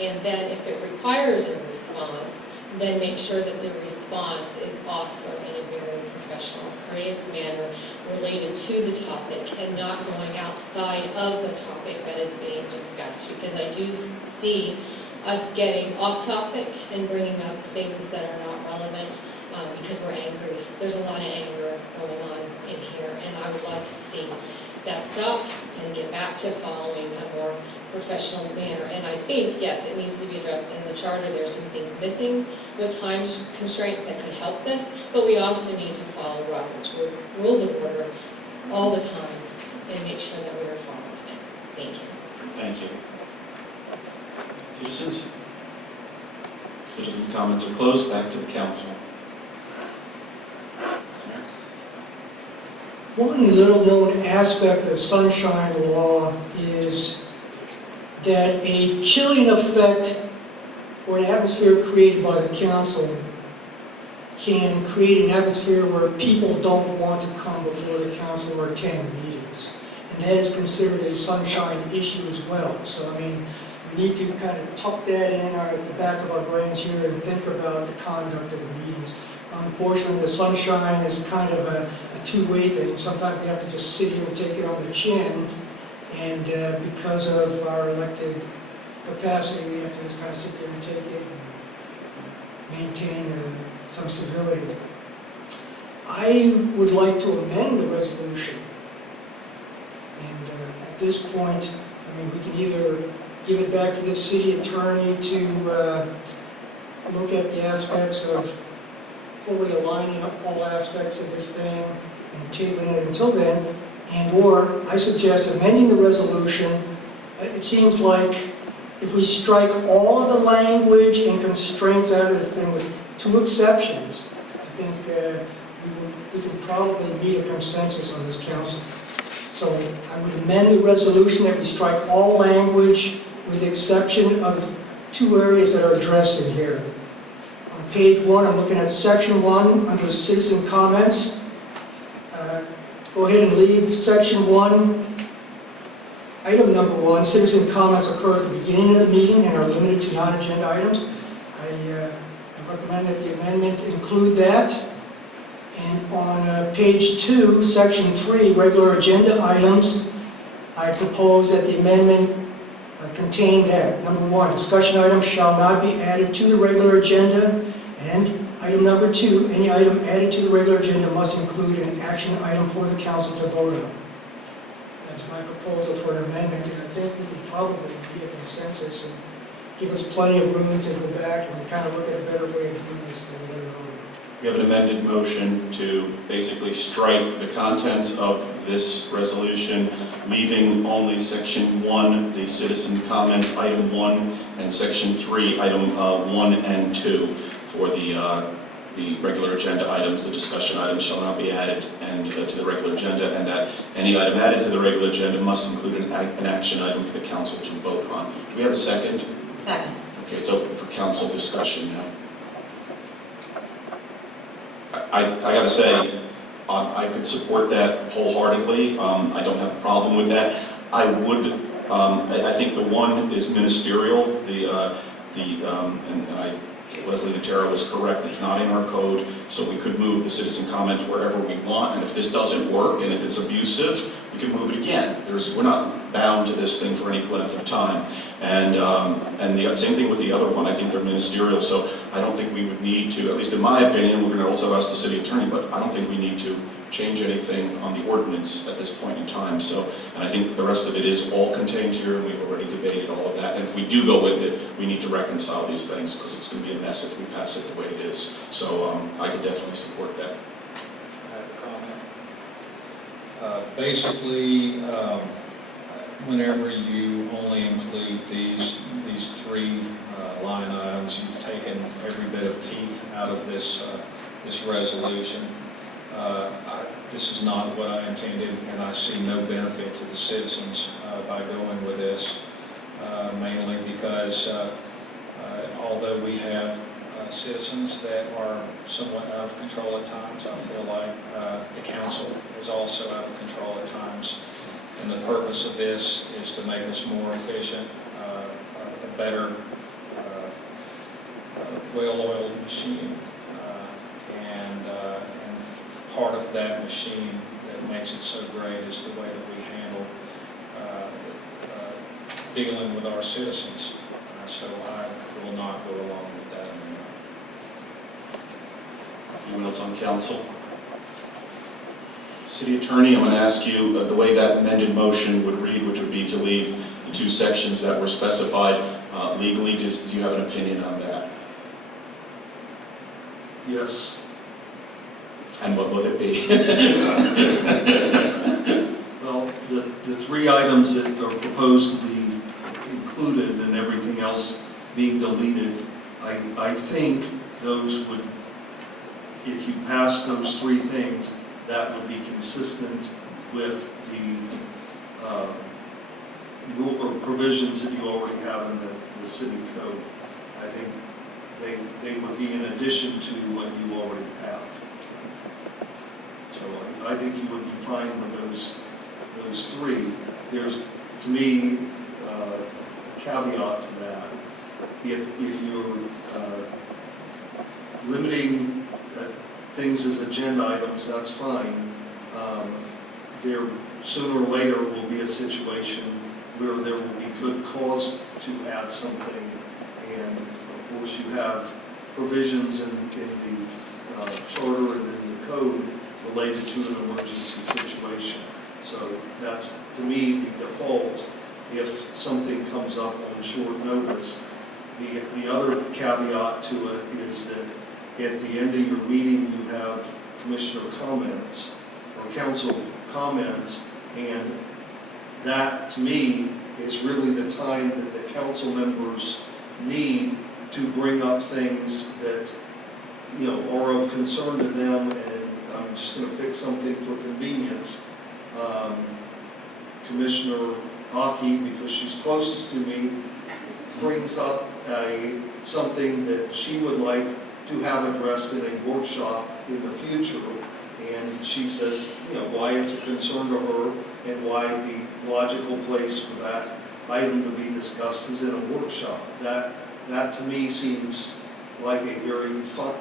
And then if it requires a response, then make sure that the response is also in a very professional, courteous manner related to the topic and not going outside of the topic that is being discussed. Because I do see us getting off topic and bringing up things that are not relevant because we're angry. There's a lot of anger going on in here, and I would like to see that stop and get back to following a more professional manner. And I think, yes, it needs to be addressed in the charter. There's some things missing with time constraints that could help this, but we also need to follow Robert's rules of order all the time and make sure that we are following it. Thank you. Thank you. Citizens? Citizens' comments are closed. Back to the council. One little-known aspect of sunshine law is that a chilling effect or an atmosphere created by the council can create an atmosphere where people don't want to come before the council or attend meetings. And that is considered a sunshine issue as well. So, I mean, we need to kind of tuck that in at the back of our brains here and think about the conduct of the meetings. Unfortunately, the sunshine is kind of a two-way thing. Sometimes we have to just sit here and take it on the chin, and because of our elected capacity, we have to just kind of sit there and take it and maintain some civility. I would like to amend the resolution, and at this point, I mean, we can either give it back to the city attorney to look at the aspects of fully aligning up all aspects of this thing and tabling it until then, and/or I suggest amending the resolution. It seems like if we strike all of the language and constraints out of this thing with two exceptions, I think we would probably need a consensus on this council. So I would amend the resolution that we strike all language with the exception of two areas that are addressed in here. On page 1, I'm looking at section 1 under citizen comments. Go ahead and leave section 1. Item number 1, citizen comments occur at the beginning of the meeting and are limited to non-agenda items. I recommend that the amendment include that. And on page 2, section 3, regular agenda items, I propose that the amendment contain that. Number 1, discussion items shall not be added to the regular agenda. And item number 2, any item added to the regular agenda must include an action item for the council to vote on. That's my proposal for an amendment, and I think we could probably be a consensus give us plenty of room to go back and kind of look at a better way of doing this thing later on. We have an amended motion to basically strike the contents of this resolution, leaving only section 1, the citizen comments, item 1, and section 3, item 1 and 2 for the regular agenda items. The discussion items shall not be added to the regular agenda, and that any item added to the regular agenda must include an action item for the council to vote on. Do we have a second? Second. Okay, it's open for council discussion now. I gotta say, I could support that wholeheartedly. I don't have a problem with that. I would, I think the one is ministerial. Leslie Natera was correct. It's not in our code, so we could move the citizen comments wherever we want. And if this doesn't work, and if it's abusive, we can move it again. We're not bound to this thing for any length of time. And the same thing with the other one. I think they're ministerial, so I don't think we would need to, at least in my opinion, we're going to also ask the city attorney, but I don't think we need to change anything on the ordinance at this point in time. So, and I think the rest of it is all contained here, and we've already debated all of that. And if we do go with it, we need to reconcile these things, because it's going to be a mess if we pass it the way it is. So I could definitely support that. I have a comment. Basically, whenever you only include these three line items, you've taken every bit of teeth out of this resolution. This is not what I intended, and I see no benefit to the citizens by going with this, mainly because although we have citizens that are somewhat out of control at times, I feel like the council is also out of control at times. And the purpose of this is to make us more efficient, a better, well-oiled machine. And part of that machine that makes it so great is the way that we handle dealing with our citizens. So I will not go along with that anymore. Anyone else on council? City Attorney, I'm going to ask you the way that amended motion would read, which would be to leave the two sections that were specified legally. Do you have an opinion on that? Yes. And what would it be? Well, the three items that are proposed to be included and everything else being deleted, I think those would, if you pass those three things, that would be consistent with the rule or provisions that you already have in the city code. I think they would be in addition to what you already have. So I think you would be fine with those three. There's, to me, a caveat to that. If you're limiting things as agenda items, that's fine. There sooner or later will be a situation where there will be good cause to add something, and of course you have provisions in the charter and in the code related to an emergency situation. So that's, to me, the default if something comes up on short notice. The other caveat to it is that at the end of your meeting, you have commissioner comments or council comments, and that, to me, is really the time that the council members need to bring up things that, you know, are of concern to them. And I'm just going to pick something for convenience. Commissioner Hockey, because she's closest to me, brings up something that she would like to have addressed in a workshop in the future. And she says, you know, why it's a concern to her and why the logical place for that item to be discussed is in a workshop. That to me seems like a very fun,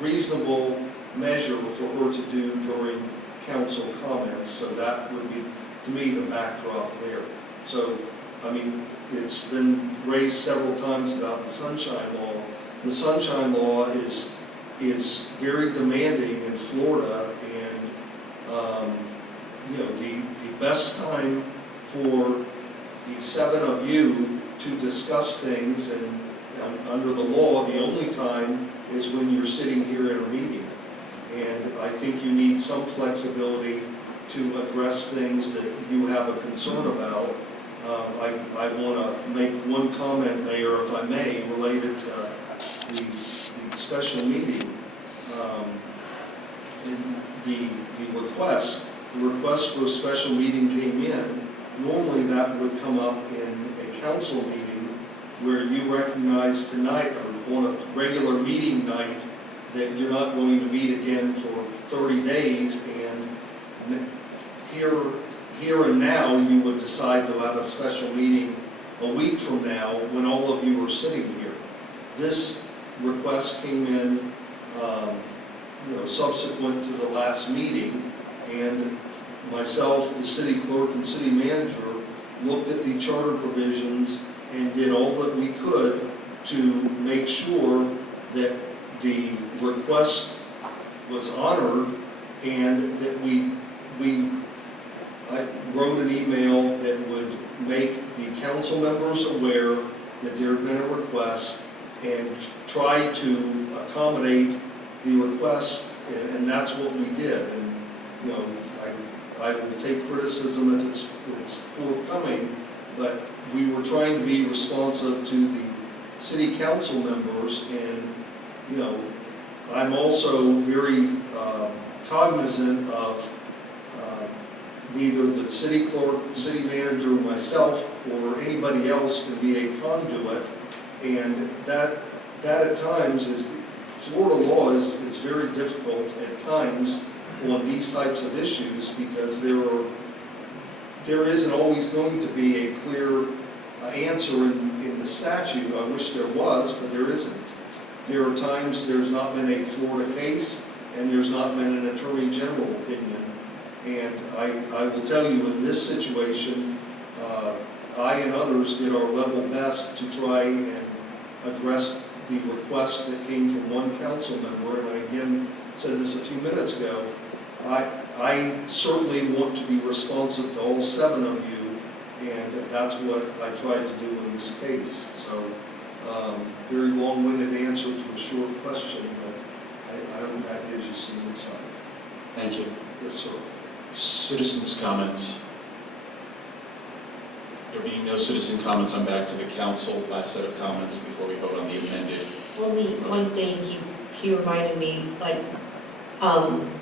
reasonable measure for her to do during council comments. So that would be, to me, the backdrop there. So, I mean, it's been raised several times about the Sunshine Law. The Sunshine Law is very demanding in Florida, and the best time for the 7 of you to discuss things, and under the law, the only time is when you're sitting here in a meeting. And I think you need some flexibility to address things that you have a concern about. I want to make one comment, Mayor, if I may, related to the special meeting. In the request for a special meeting came in. Normally that would come up in a council meeting where you recognize tonight, or on a regular meeting night, that you're not going to meet again for 30 days, and here and now, you would decide to have a special meeting a week from now when all of you are sitting here. This request came in, subsequent to the last meeting, and myself, the city clerk and city manager, looked at the charter provisions and did all that we could to make sure that the request was honored, and that I wrote an email that would make the council members aware that there had been a request and try to accommodate the request, and that's what we did. And, I will take criticism if it's forthcoming, but we were trying to be responsive to the city council members, and, I'm also very cognizant of neither the city clerk, the city manager, myself, or anybody else can be a conduit, and that at times is, Florida law is very difficult at times on these types of issues, because there isn't always going to be a clear answer in the statute. I wish there was, but there isn't. There are times there's not been a Florida case, and there's not been an attorney general opinion. And I will tell you, in this situation, I and others did our level best to try and address the request that came from one council member. And I again said this a few minutes ago. I certainly want to be responsive to all 7 of you, and that's what I tried to do in this case. So, very long-winded answer to a short question, but I hope that gives you some insight. Thank you. Yes, sir. Citizens' comments. There being no citizen comments, I'm back to the council. Last set of comments before we vote on the amended. Well, the one thing he reminded me,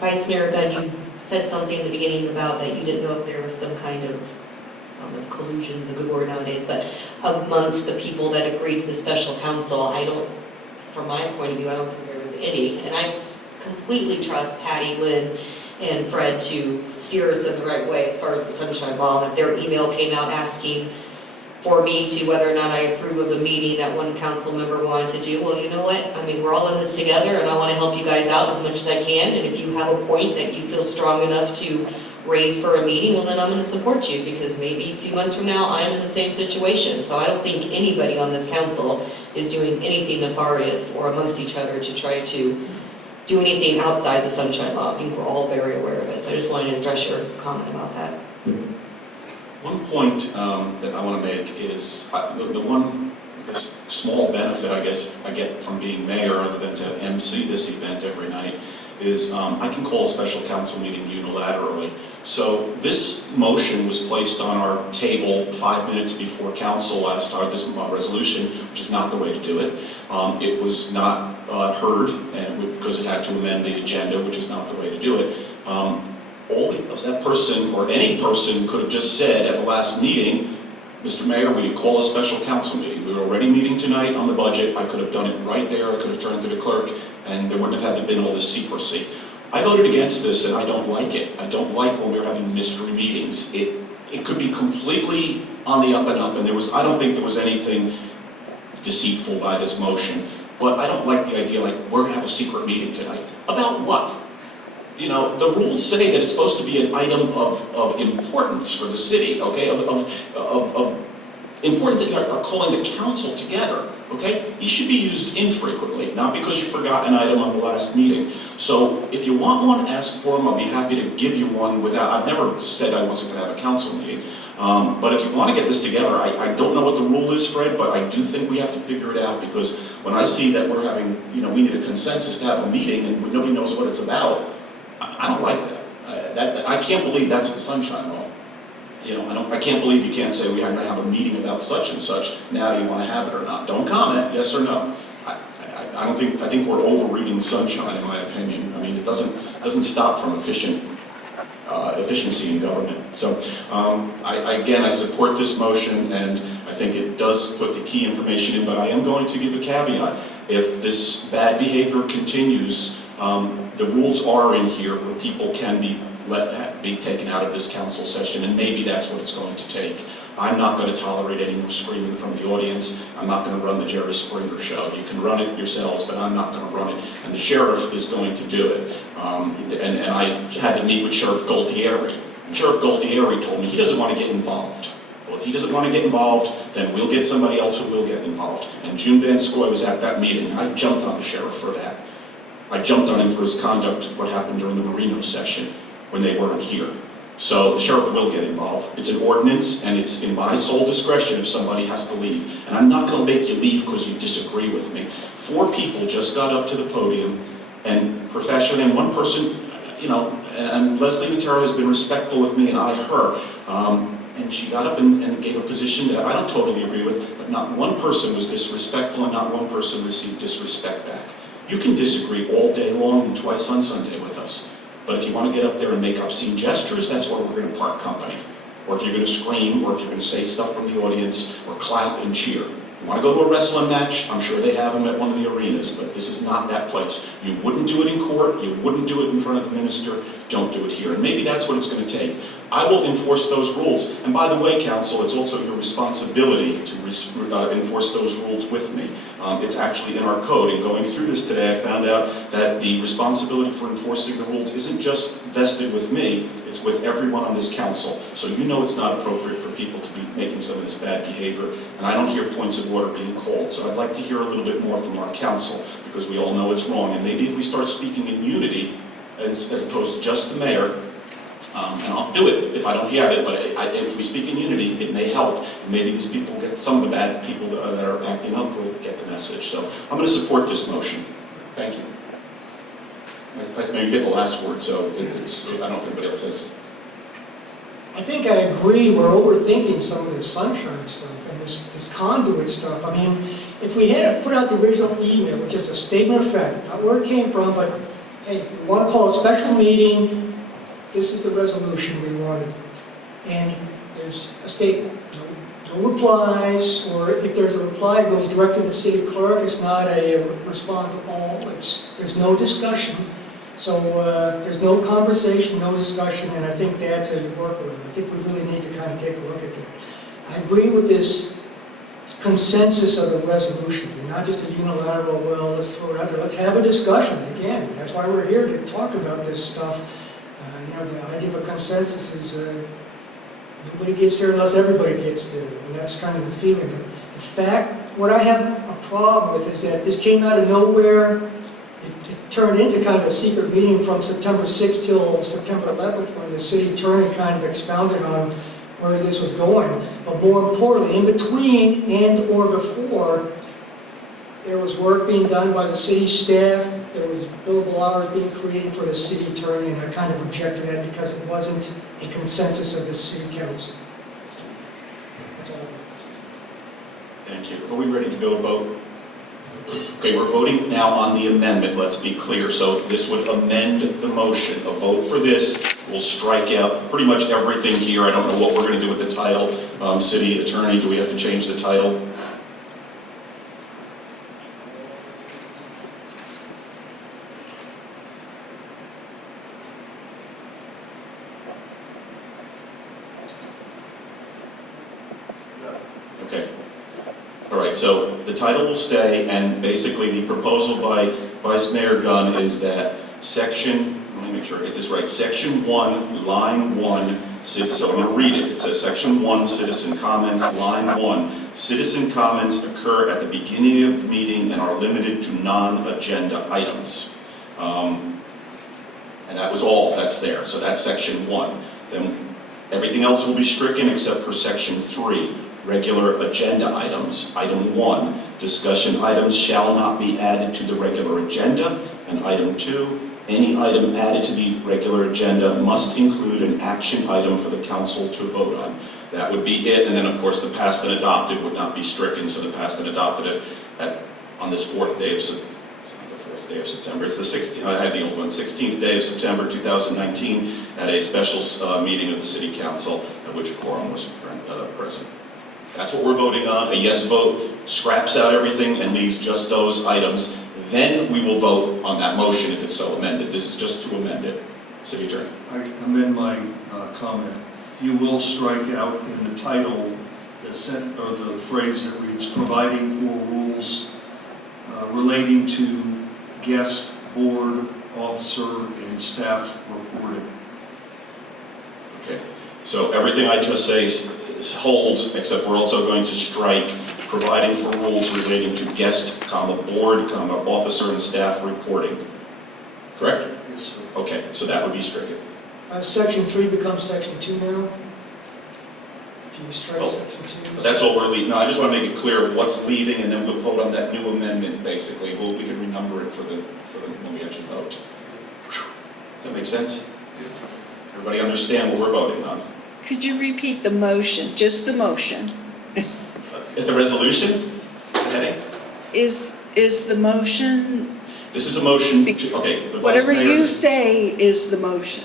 Vice Mayor Gunn, you said something in the beginning about that you didn't know if there was some kind of, I don't know if collusion's a good word nowadays, but amongst the people that agreed to the special counsel, from my point of view, I don't think there was any. And I completely trust Patty, Lynn, and Fred to steer us in the right way as far as the Sunshine Law. If their email came out asking for me to whether or not I approve of a meeting that one council member wanted to do, well, you know what? I mean, we're all in this together, and I want to help you guys out as much as I can. And if you have a point that you feel strong enough to raise for a meeting, well, then I'm going to support you, because maybe a few months from now, I'm in the same situation. So I don't think anybody on this council is doing anything nefarious or amongst each other to try to do anything outside the Sunshine Law. I think we're all very aware of it. So I just wanted to address your comment about that. One point that I want to make is the one, I guess, small benefit I get from being mayor, other than to MC this event every night, is I can call a special council meeting unilaterally. So this motion was placed on our table 5 minutes before council last time, this resolution, which is not the way to do it. It was not heard, and because it had to amend the agenda, which is not the way to do it. That person, or any person, could have just said at the last meeting, Mr. Mayor, will you call a special council meeting? We were already meeting tonight on the budget. I could have done it right there. I could have turned to the clerk, and there wouldn't have had to been all this secrecy. I voted against this, and I don't like it. I don't like when we're having mystery meetings. It could be completely on the up and up, and I don't think there was anything deceitful by this motion. But I don't like the idea, we're gonna have a secret meeting tonight. About what? The rules say that it's supposed to be an item of importance for the city, okay? Of importance that you are calling the council together, okay? It should be used infrequently, not because you forgot an item on the last meeting. So if you want one, ask for them. I'll be happy to give you one without, I've never said I wasn't gonna have a council meeting. But if you want to get this together, I don't know what the rule is, Fred, but I do think we have to figure it out, because when I see that we're having, we need a consensus to have a meeting and nobody knows what it's about, I don't like that. I can't believe that's the sunshine law. I can't believe you can't say we have to have a meeting about such and such. Now, do you want to have it or not? Don't comment, yes or no. I think we're over-reading sunshine, in my opinion. I mean, it doesn't stop from efficiency in government. So, I support this motion, and I think it does put the key information in, but I am going to give a caveat. If this bad behavior continues, the rules are in here where people can be taken out of this council session, and maybe that's what it's going to take. I'm not going to tolerate any more screaming from the audience. I'm not going to run the Jerry Springer show. You can run it yourselves, but I'm not going to run it. And the sheriff is going to do it. And I had to meet with Sheriff Gualtieri. And Sheriff Gualtieri told me he doesn't want to get involved. Well, if he doesn't want to get involved, then we'll get somebody else who will get involved. And June Van Scoy was at that meeting. I jumped on the sheriff for that. I jumped on him for his conduct, what happened during the Marino session when they weren't here. So the sheriff will get involved. It's an ordinance, and it's in my sole discretion if somebody has to leave. And I'm not going to make you leave because you disagree with me. 4 people just got up to the podium, and professionally, and one person, and Leslie Matera has been respectful of me, and I her. And she got up and gave a position that I don't totally agree with, but not one person was disrespectful, and not one person received disrespect back. You can disagree all day long and twice on Sunday with us. But if you want to get up there and make obscene gestures, that's where we're going to part company. Or if you're going to scream, or if you're going to say stuff from the audience, or clap and cheer. You want to go to a wrestling match? I'm sure they have them at one of the arenas, but this is not that place. You wouldn't do it in court. You wouldn't do it in front of the minister. Don't do it here. And maybe that's what it's going to take. I will enforce those rules. And by the way, council, it's also your responsibility to enforce those rules with me. It's actually in our code. And going through this today, I found out that the responsibility for enforcing the rules isn't just vested with me, it's with everyone on this council. So you know it's not appropriate for people to be making some of this bad behavior. And I don't hear points of order being called. So I'd like to hear a little bit more from our council, because we all know it's wrong. And maybe if we start speaking in unity, as opposed to just the mayor, and I'll do it if I don't have it, but if we speak in unity, it may help. Maybe these people some of the bad people that are acting up will get the message. So I'm going to support this motion. Thank you. Vice Mayor, you get the last word, so I don't know if anybody else has. I think I agree we're overthinking some of this sunshine stuff and this conduit stuff. I mean, if we had put out the original email with just a statement of fact, not where it came from, but hey, we want to call a special meeting, this is the resolution we wanted. And there's a statement, no replies, or if there's a reply, it goes direct to the city clerk. It's not a response to all, there's no discussion. So there's no conversation, no discussion, and I think that's a workaround. I think we really need to kind of take a look at that. I agree with this consensus of the resolution, not just a unilateral, well, let's throw it out there. Let's have a discussion. Again, that's why we're here, to talk about this stuff. The idea of a consensus is nobody gets there unless everybody gets there, and that's kind of the feeling. The fact, what I have a problem with is that this came out of nowhere. It turned into kind of a secret meeting from September 6th till September 11th, when the city attorney kind of expounded on where this was going. But more importantly, in between and or before, there was work being done by the city staff. There was billable hours being created for the city attorney, and I kind of objected to that because it wasn't a consensus of the city council. That's all. Thank you. Are we ready to go vote? Okay, we're voting now on the amendment, let's be clear. So this would amend the motion. A vote for this will strike out pretty much everything here. I don't know what we're going to do with the title. City attorney, do we have to change the title? Okay. All right, so the title will stay, and basically the proposal by Vice Mayor Gunn is that section, let me make sure I get this right, section 1, line 1, so I'm going to read it. It says section 1, citizen comments, line 1. Citizen comments occur at the beginning of the meeting and are limited to non-agenda items. And that was all that's there, so that's section 1. Then Everything else will be stricken except for section 3, regular agenda items. Item 1, discussion items shall not be added to the regular agenda. And item 2, any item added to the regular agenda must include an action item for the council to vote on. That would be it, and then of course the passed and adopted would not be stricken, so the passed and adopted it on this 4th day of September. September. It's the 16th, I have the old one, 16th day of September 2019 at a special meeting of the City Council at which a quorum was present. That's what we're voting on. A yes vote scraps out everything and leaves just those items. Then we will vote on that motion if it's so amended. This is just to amend it. City Attorney. I amend my comment. You will strike out in the title the phrase that reads, providing for rules relating to guest, board, officer, and staff reporting. Okay, so everything I just say holds, except we're also going to strike providing for rules relating to guest, board, officer, and staff reporting. Correct? Yes, sir. Okay, so that would be stricken. Section 3 becomes section 2 now? If you strike Oh, section 2? But that's what we're leaving. No, I just want to make it clear what's leaving, and then we'll vote on that new amendment, basically. We can renumber it for the when we actually vote. Does that make sense? Everybody understand what we're voting on? Could you repeat the motion, just the motion? At the resolution heading? Is the motion, This is a motion to, okay, the Vice whatever Mayor- you say is the motion.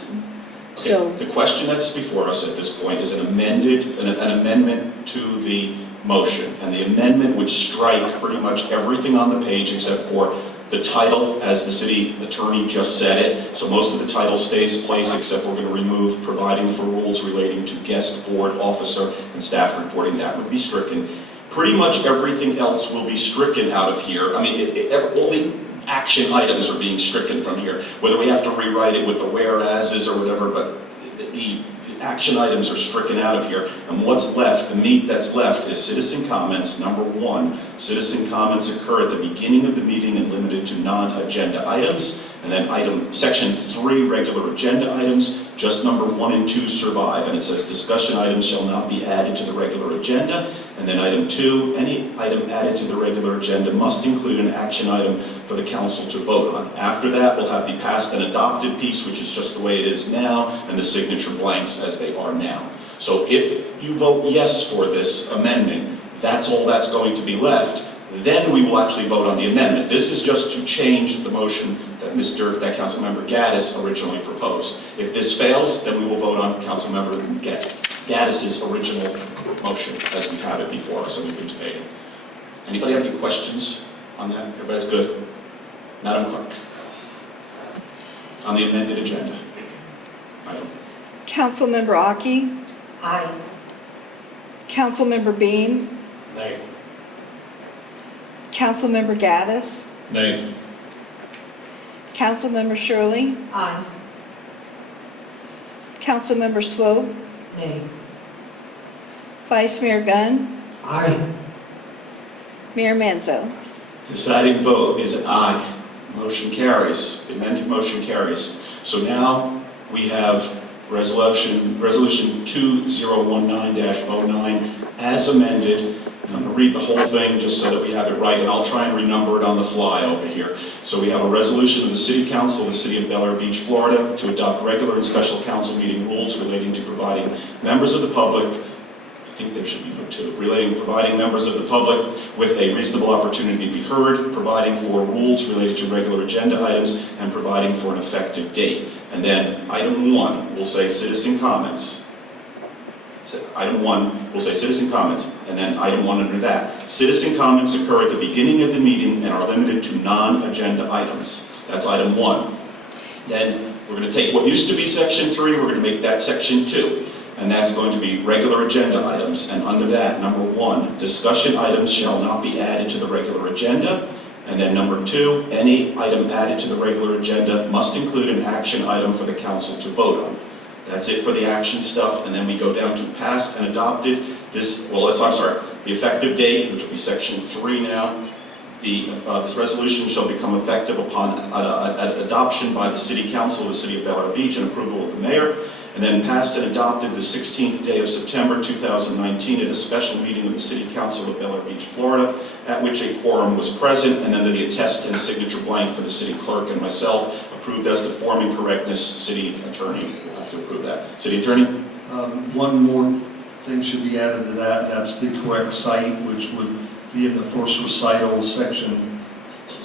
Okay, So, the question that's before us at this point is an amendment to the motion. And the amendment would strike pretty much everything on the page except for the title, as the city attorney just said it. So most of the title stays in place, except we're going to remove providing for rules relating to guest, board, officer, and staff reporting. That would be stricken. Pretty much everything else will be stricken out of here. I mean, all the action items are being stricken from here. Whether we have to rewrite it with the whereases or whatever, but the action items are stricken out of here. And what's left, the meat that's left, is citizen comments. Number 1, citizen comments occur at the beginning of the meeting and limited to non-agenda items. And then section 3, regular agenda items, just number 1 and 2 survive. And it says discussion items shall not be added to the regular agenda. And then item 2, any item added to the regular agenda must include an action item for the council to vote on. After that, we'll have the passed and adopted piece, which is just the way it is now, and the signature blanks as they are now. So if you vote yes for this amendment, that's all that's going to be left. Then we will actually vote on the amendment. This is just to change the motion that Councilmember Gaddis originally proposed. If this fails, then we will vote on Councilmember Gaddis's original motion as we have it before us and we've been debating. Anybody have any questions on that? Everybody's good? Madam Clerk. On the amended agenda. Item. Councilmember Aki, Aye. Councilmember Beam, Nay. Councilmember Gaddis, Nay. Councilmember Shirley, Aye. Councilmember Swope, Nay. Vice Mayor Gunn, Aye. Mayor Manzo. Deciding vote is an aye. Motion carries. The amended motion carries. So now we have resolution 2019-09 as amended. And I'm going to read the whole thing just so that we have it right, and I'll try and renumber it on the fly over here. So we have a resolution of the City Council of the City of Bel Air Beach, Florida, to adopt regular and special council meeting rules relating to providing members of the public, I think there should be no two, providing members of the public with a reasonable opportunity to be heard, providing for rules related to regular agenda items, and providing for an effective date. And then item 1 will say citizen comments. So item 1 will say citizen comments, and then item 1 under that. Citizen comments occur at the beginning of the meeting and are limited to non-agenda items. That's item 1. Then we're going to take what used to be section 3, we're going to make that section 2. And that's going to be regular agenda items. And under that, number 1, discussion items shall not be added to the regular agenda. And then number 2, any item added to the regular agenda must include an action item for the council to vote on. That's it for the action stuff. And then we go down to passed and adopted. The effective date, which will be section 3 now. This resolution shall become effective upon adoption by the City Council of the City of Bel Air Beach and approval of the mayor. and then passed and adopted the 16th day of September 2019 at a special meeting of the City Council of Bel Air Beach, Florida, at which a quorum was present, and then the attest and signature blank for the city clerk and myself, approved as to form and correctness. City attorney will have to approve that. City attorney? One more thing should be added to that. That's the correct site, which would be in the first recital, section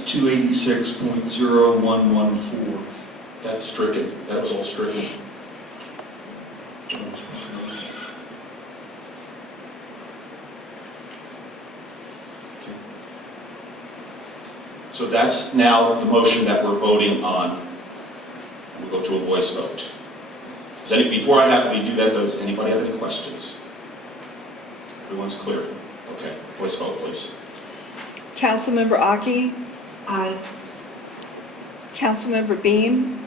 286.0114. That's stricken. That was all stricken. So that's now the motion that we're voting on. We'll go to a voice vote. Before we do that, does anybody have any questions? Everyone's clear? Okay, voice vote, please. Councilmember Aki? Aye. Councilmember Beam?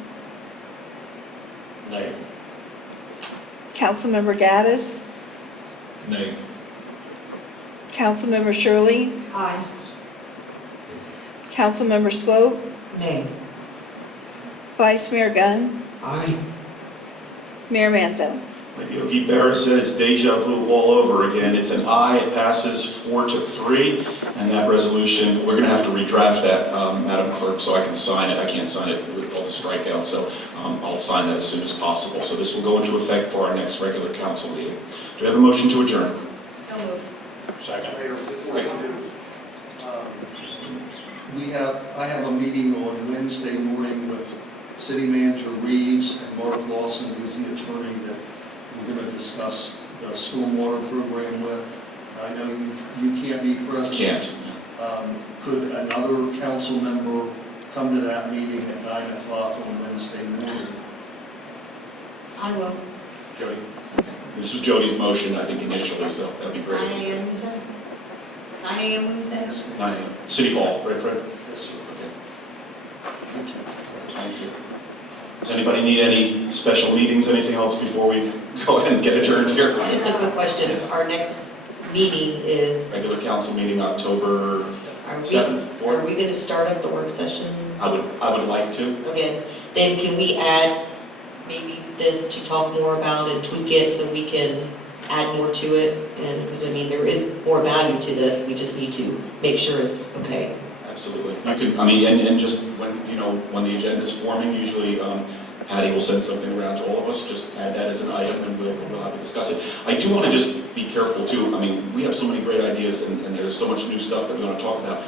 Nay. Councilmember Gaddis? Nay. Councilmember Shirley? Aye. Councilmember Swope? Nay. Vice Mayor Gunn? Aye. Mayor Manzo? Like Yogi Berra said, it's deja vu all over again. It's an aye, it passes 4-3, and that resolution, we're going to have to redraft that, Madam Clerk, so I can sign it. I can't sign it with all the strikeouts, so I'll sign that as soon as possible. So this will go into effect for our next regular council meeting. Do we have a motion to adjourn? So moved. Second. Mayor, before you do, I have a meeting on Wednesday morning with City Manager Reeves and Mark Lawson, who's the attorney that we're going to discuss the stormwater program with. I know you can't be present. Can't. Could another council member come to that meeting at 9 o'clock on Wednesday morning? I will. Jody? This was Jody's motion, I think, initially, so that'd be great. 9 a.m. you said? 9 a.m. Wednesday? 9 a.m. City Hall, right, Fred? Yes, sir. Okay. Thank you. Thank you. Does anybody need any special meetings, anything else before we go ahead and get adjourned here? Just a quick question. Our next meeting is, Regular council meeting October are 7th, we, are 4th? we going to start up the work sessions? I would like to. Okay, then can we add maybe this to talk more about and tweak it so we can add more to it? And, because I mean, there is more value to this, we just need to make sure it's okay. Absolutely. You can, I mean, and just when, when the agenda's forming, usually Patty will send something around to all of us, just add that as an item and we'll have to discuss it. I do want to just be careful too. I mean, we have so many great ideas and there's so much new stuff that we want to talk about.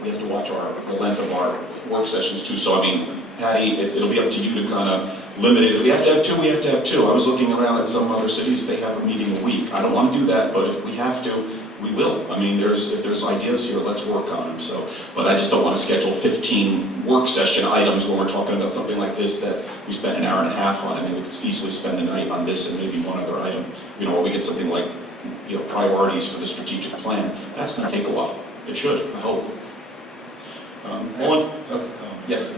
We have to watch the length of our work sessions too. So I mean, Patty, it'll be up to you to kind of limit it. If we have to have two, we have to have two. I was looking around at some other cities, they have a meeting a week. I don't want to do that, but if we have to, we will. I mean, if there's ideas here, let's work on them. So, but I just don't want to schedule 15 work session items when we're talking about something like this that we spent an hour and a half on. I mean, we could easily spend the night on this and maybe one other item, or we get something like, priorities for the strategic plan. That's going to take a while. It should, I hope. Yes.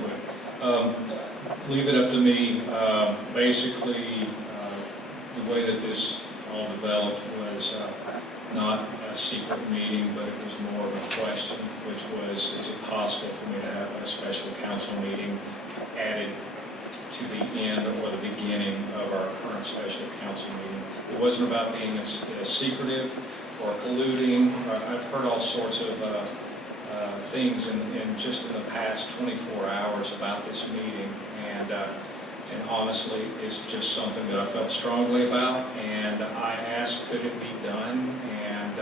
Leave it up to me. Basically, the way that this all developed was not a secret meeting, but it was more of a question, which was, is it possible for me to have a special council meeting added to the end or the beginning of our current special council meeting? It wasn't about being secretive or colluding. I've heard all sorts of things in just in the past 24 hours about this meeting, and honestly, it's just something that I felt strongly about, and I asked, could it be done? And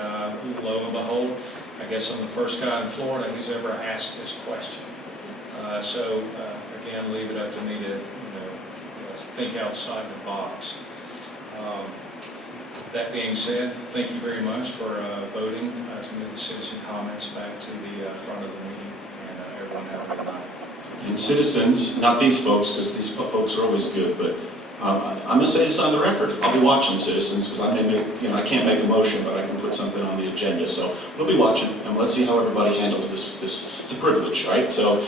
lo and behold, I guess I'm the first guy in Florida who's ever asked this question. So again, leave it up to me to think outside the box. That being said, thank you very much for voting to move the citizen comments back to the front of the meeting, and everyone have a good night. And citizens, not these folks, because these folks are always good, but I'm going to say this on the record. I'll be watching citizens, because I may make, I can't make a motion, but I can put something on the agenda. So we'll be watching, and let's see how everybody handles this. It's a privilege, right? So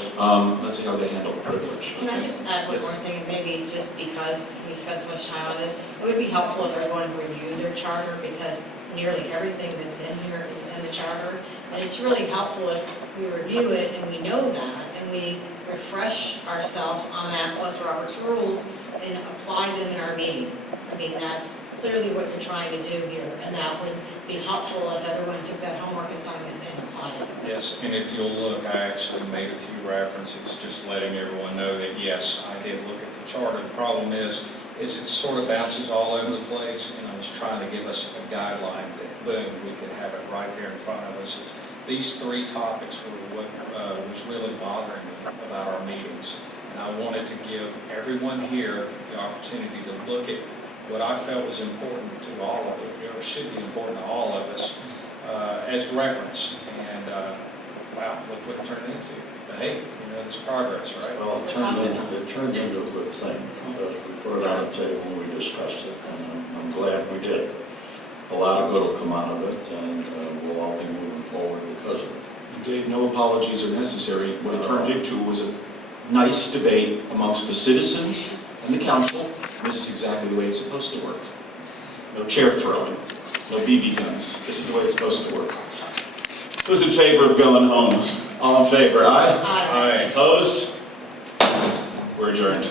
let's see how they handle the privilege. Can I just add one Yes. more thing, and maybe just because we spent so much time on this, it would be helpful if everyone reviewed their charter, because nearly everything that's in here is in the charter, and it's really helpful if we review it and we know that, and we refresh ourselves on that plus Robert's rules and apply them in our meeting. I mean, that's clearly what you're trying to do here, and that would be helpful if everyone took that homework assignment and applied it. Yes, and if you'll look, I actually made a few references, just letting everyone know that, yes, I did look at the charter. The problem is it sort of bounces all over the place, and I was trying to give us a guideline that, boom, we could have it right there in front of us. These three topics were what was really bothering me about our meetings. And I wanted to give everyone here the opportunity to look at what I felt was important to all of it, or should be important to all of us, as reference. And wow, look what it turned into. But hey, it's progress, right? Well, it turned into a good thing, because we put it on the table and we discussed it, and I'm glad we did. A lot of good will come out of it, and we'll all be moving forward because of it. Dave, no apologies are necessary. What it turned into was a nice debate amongst the citizens and the council. This is exactly the way it's supposed to work. No chair throwing, no BB guns. This is the way it's supposed to work. Who's in favor of going home? All in favor, aye? Aye. Opposed? We're adjourned.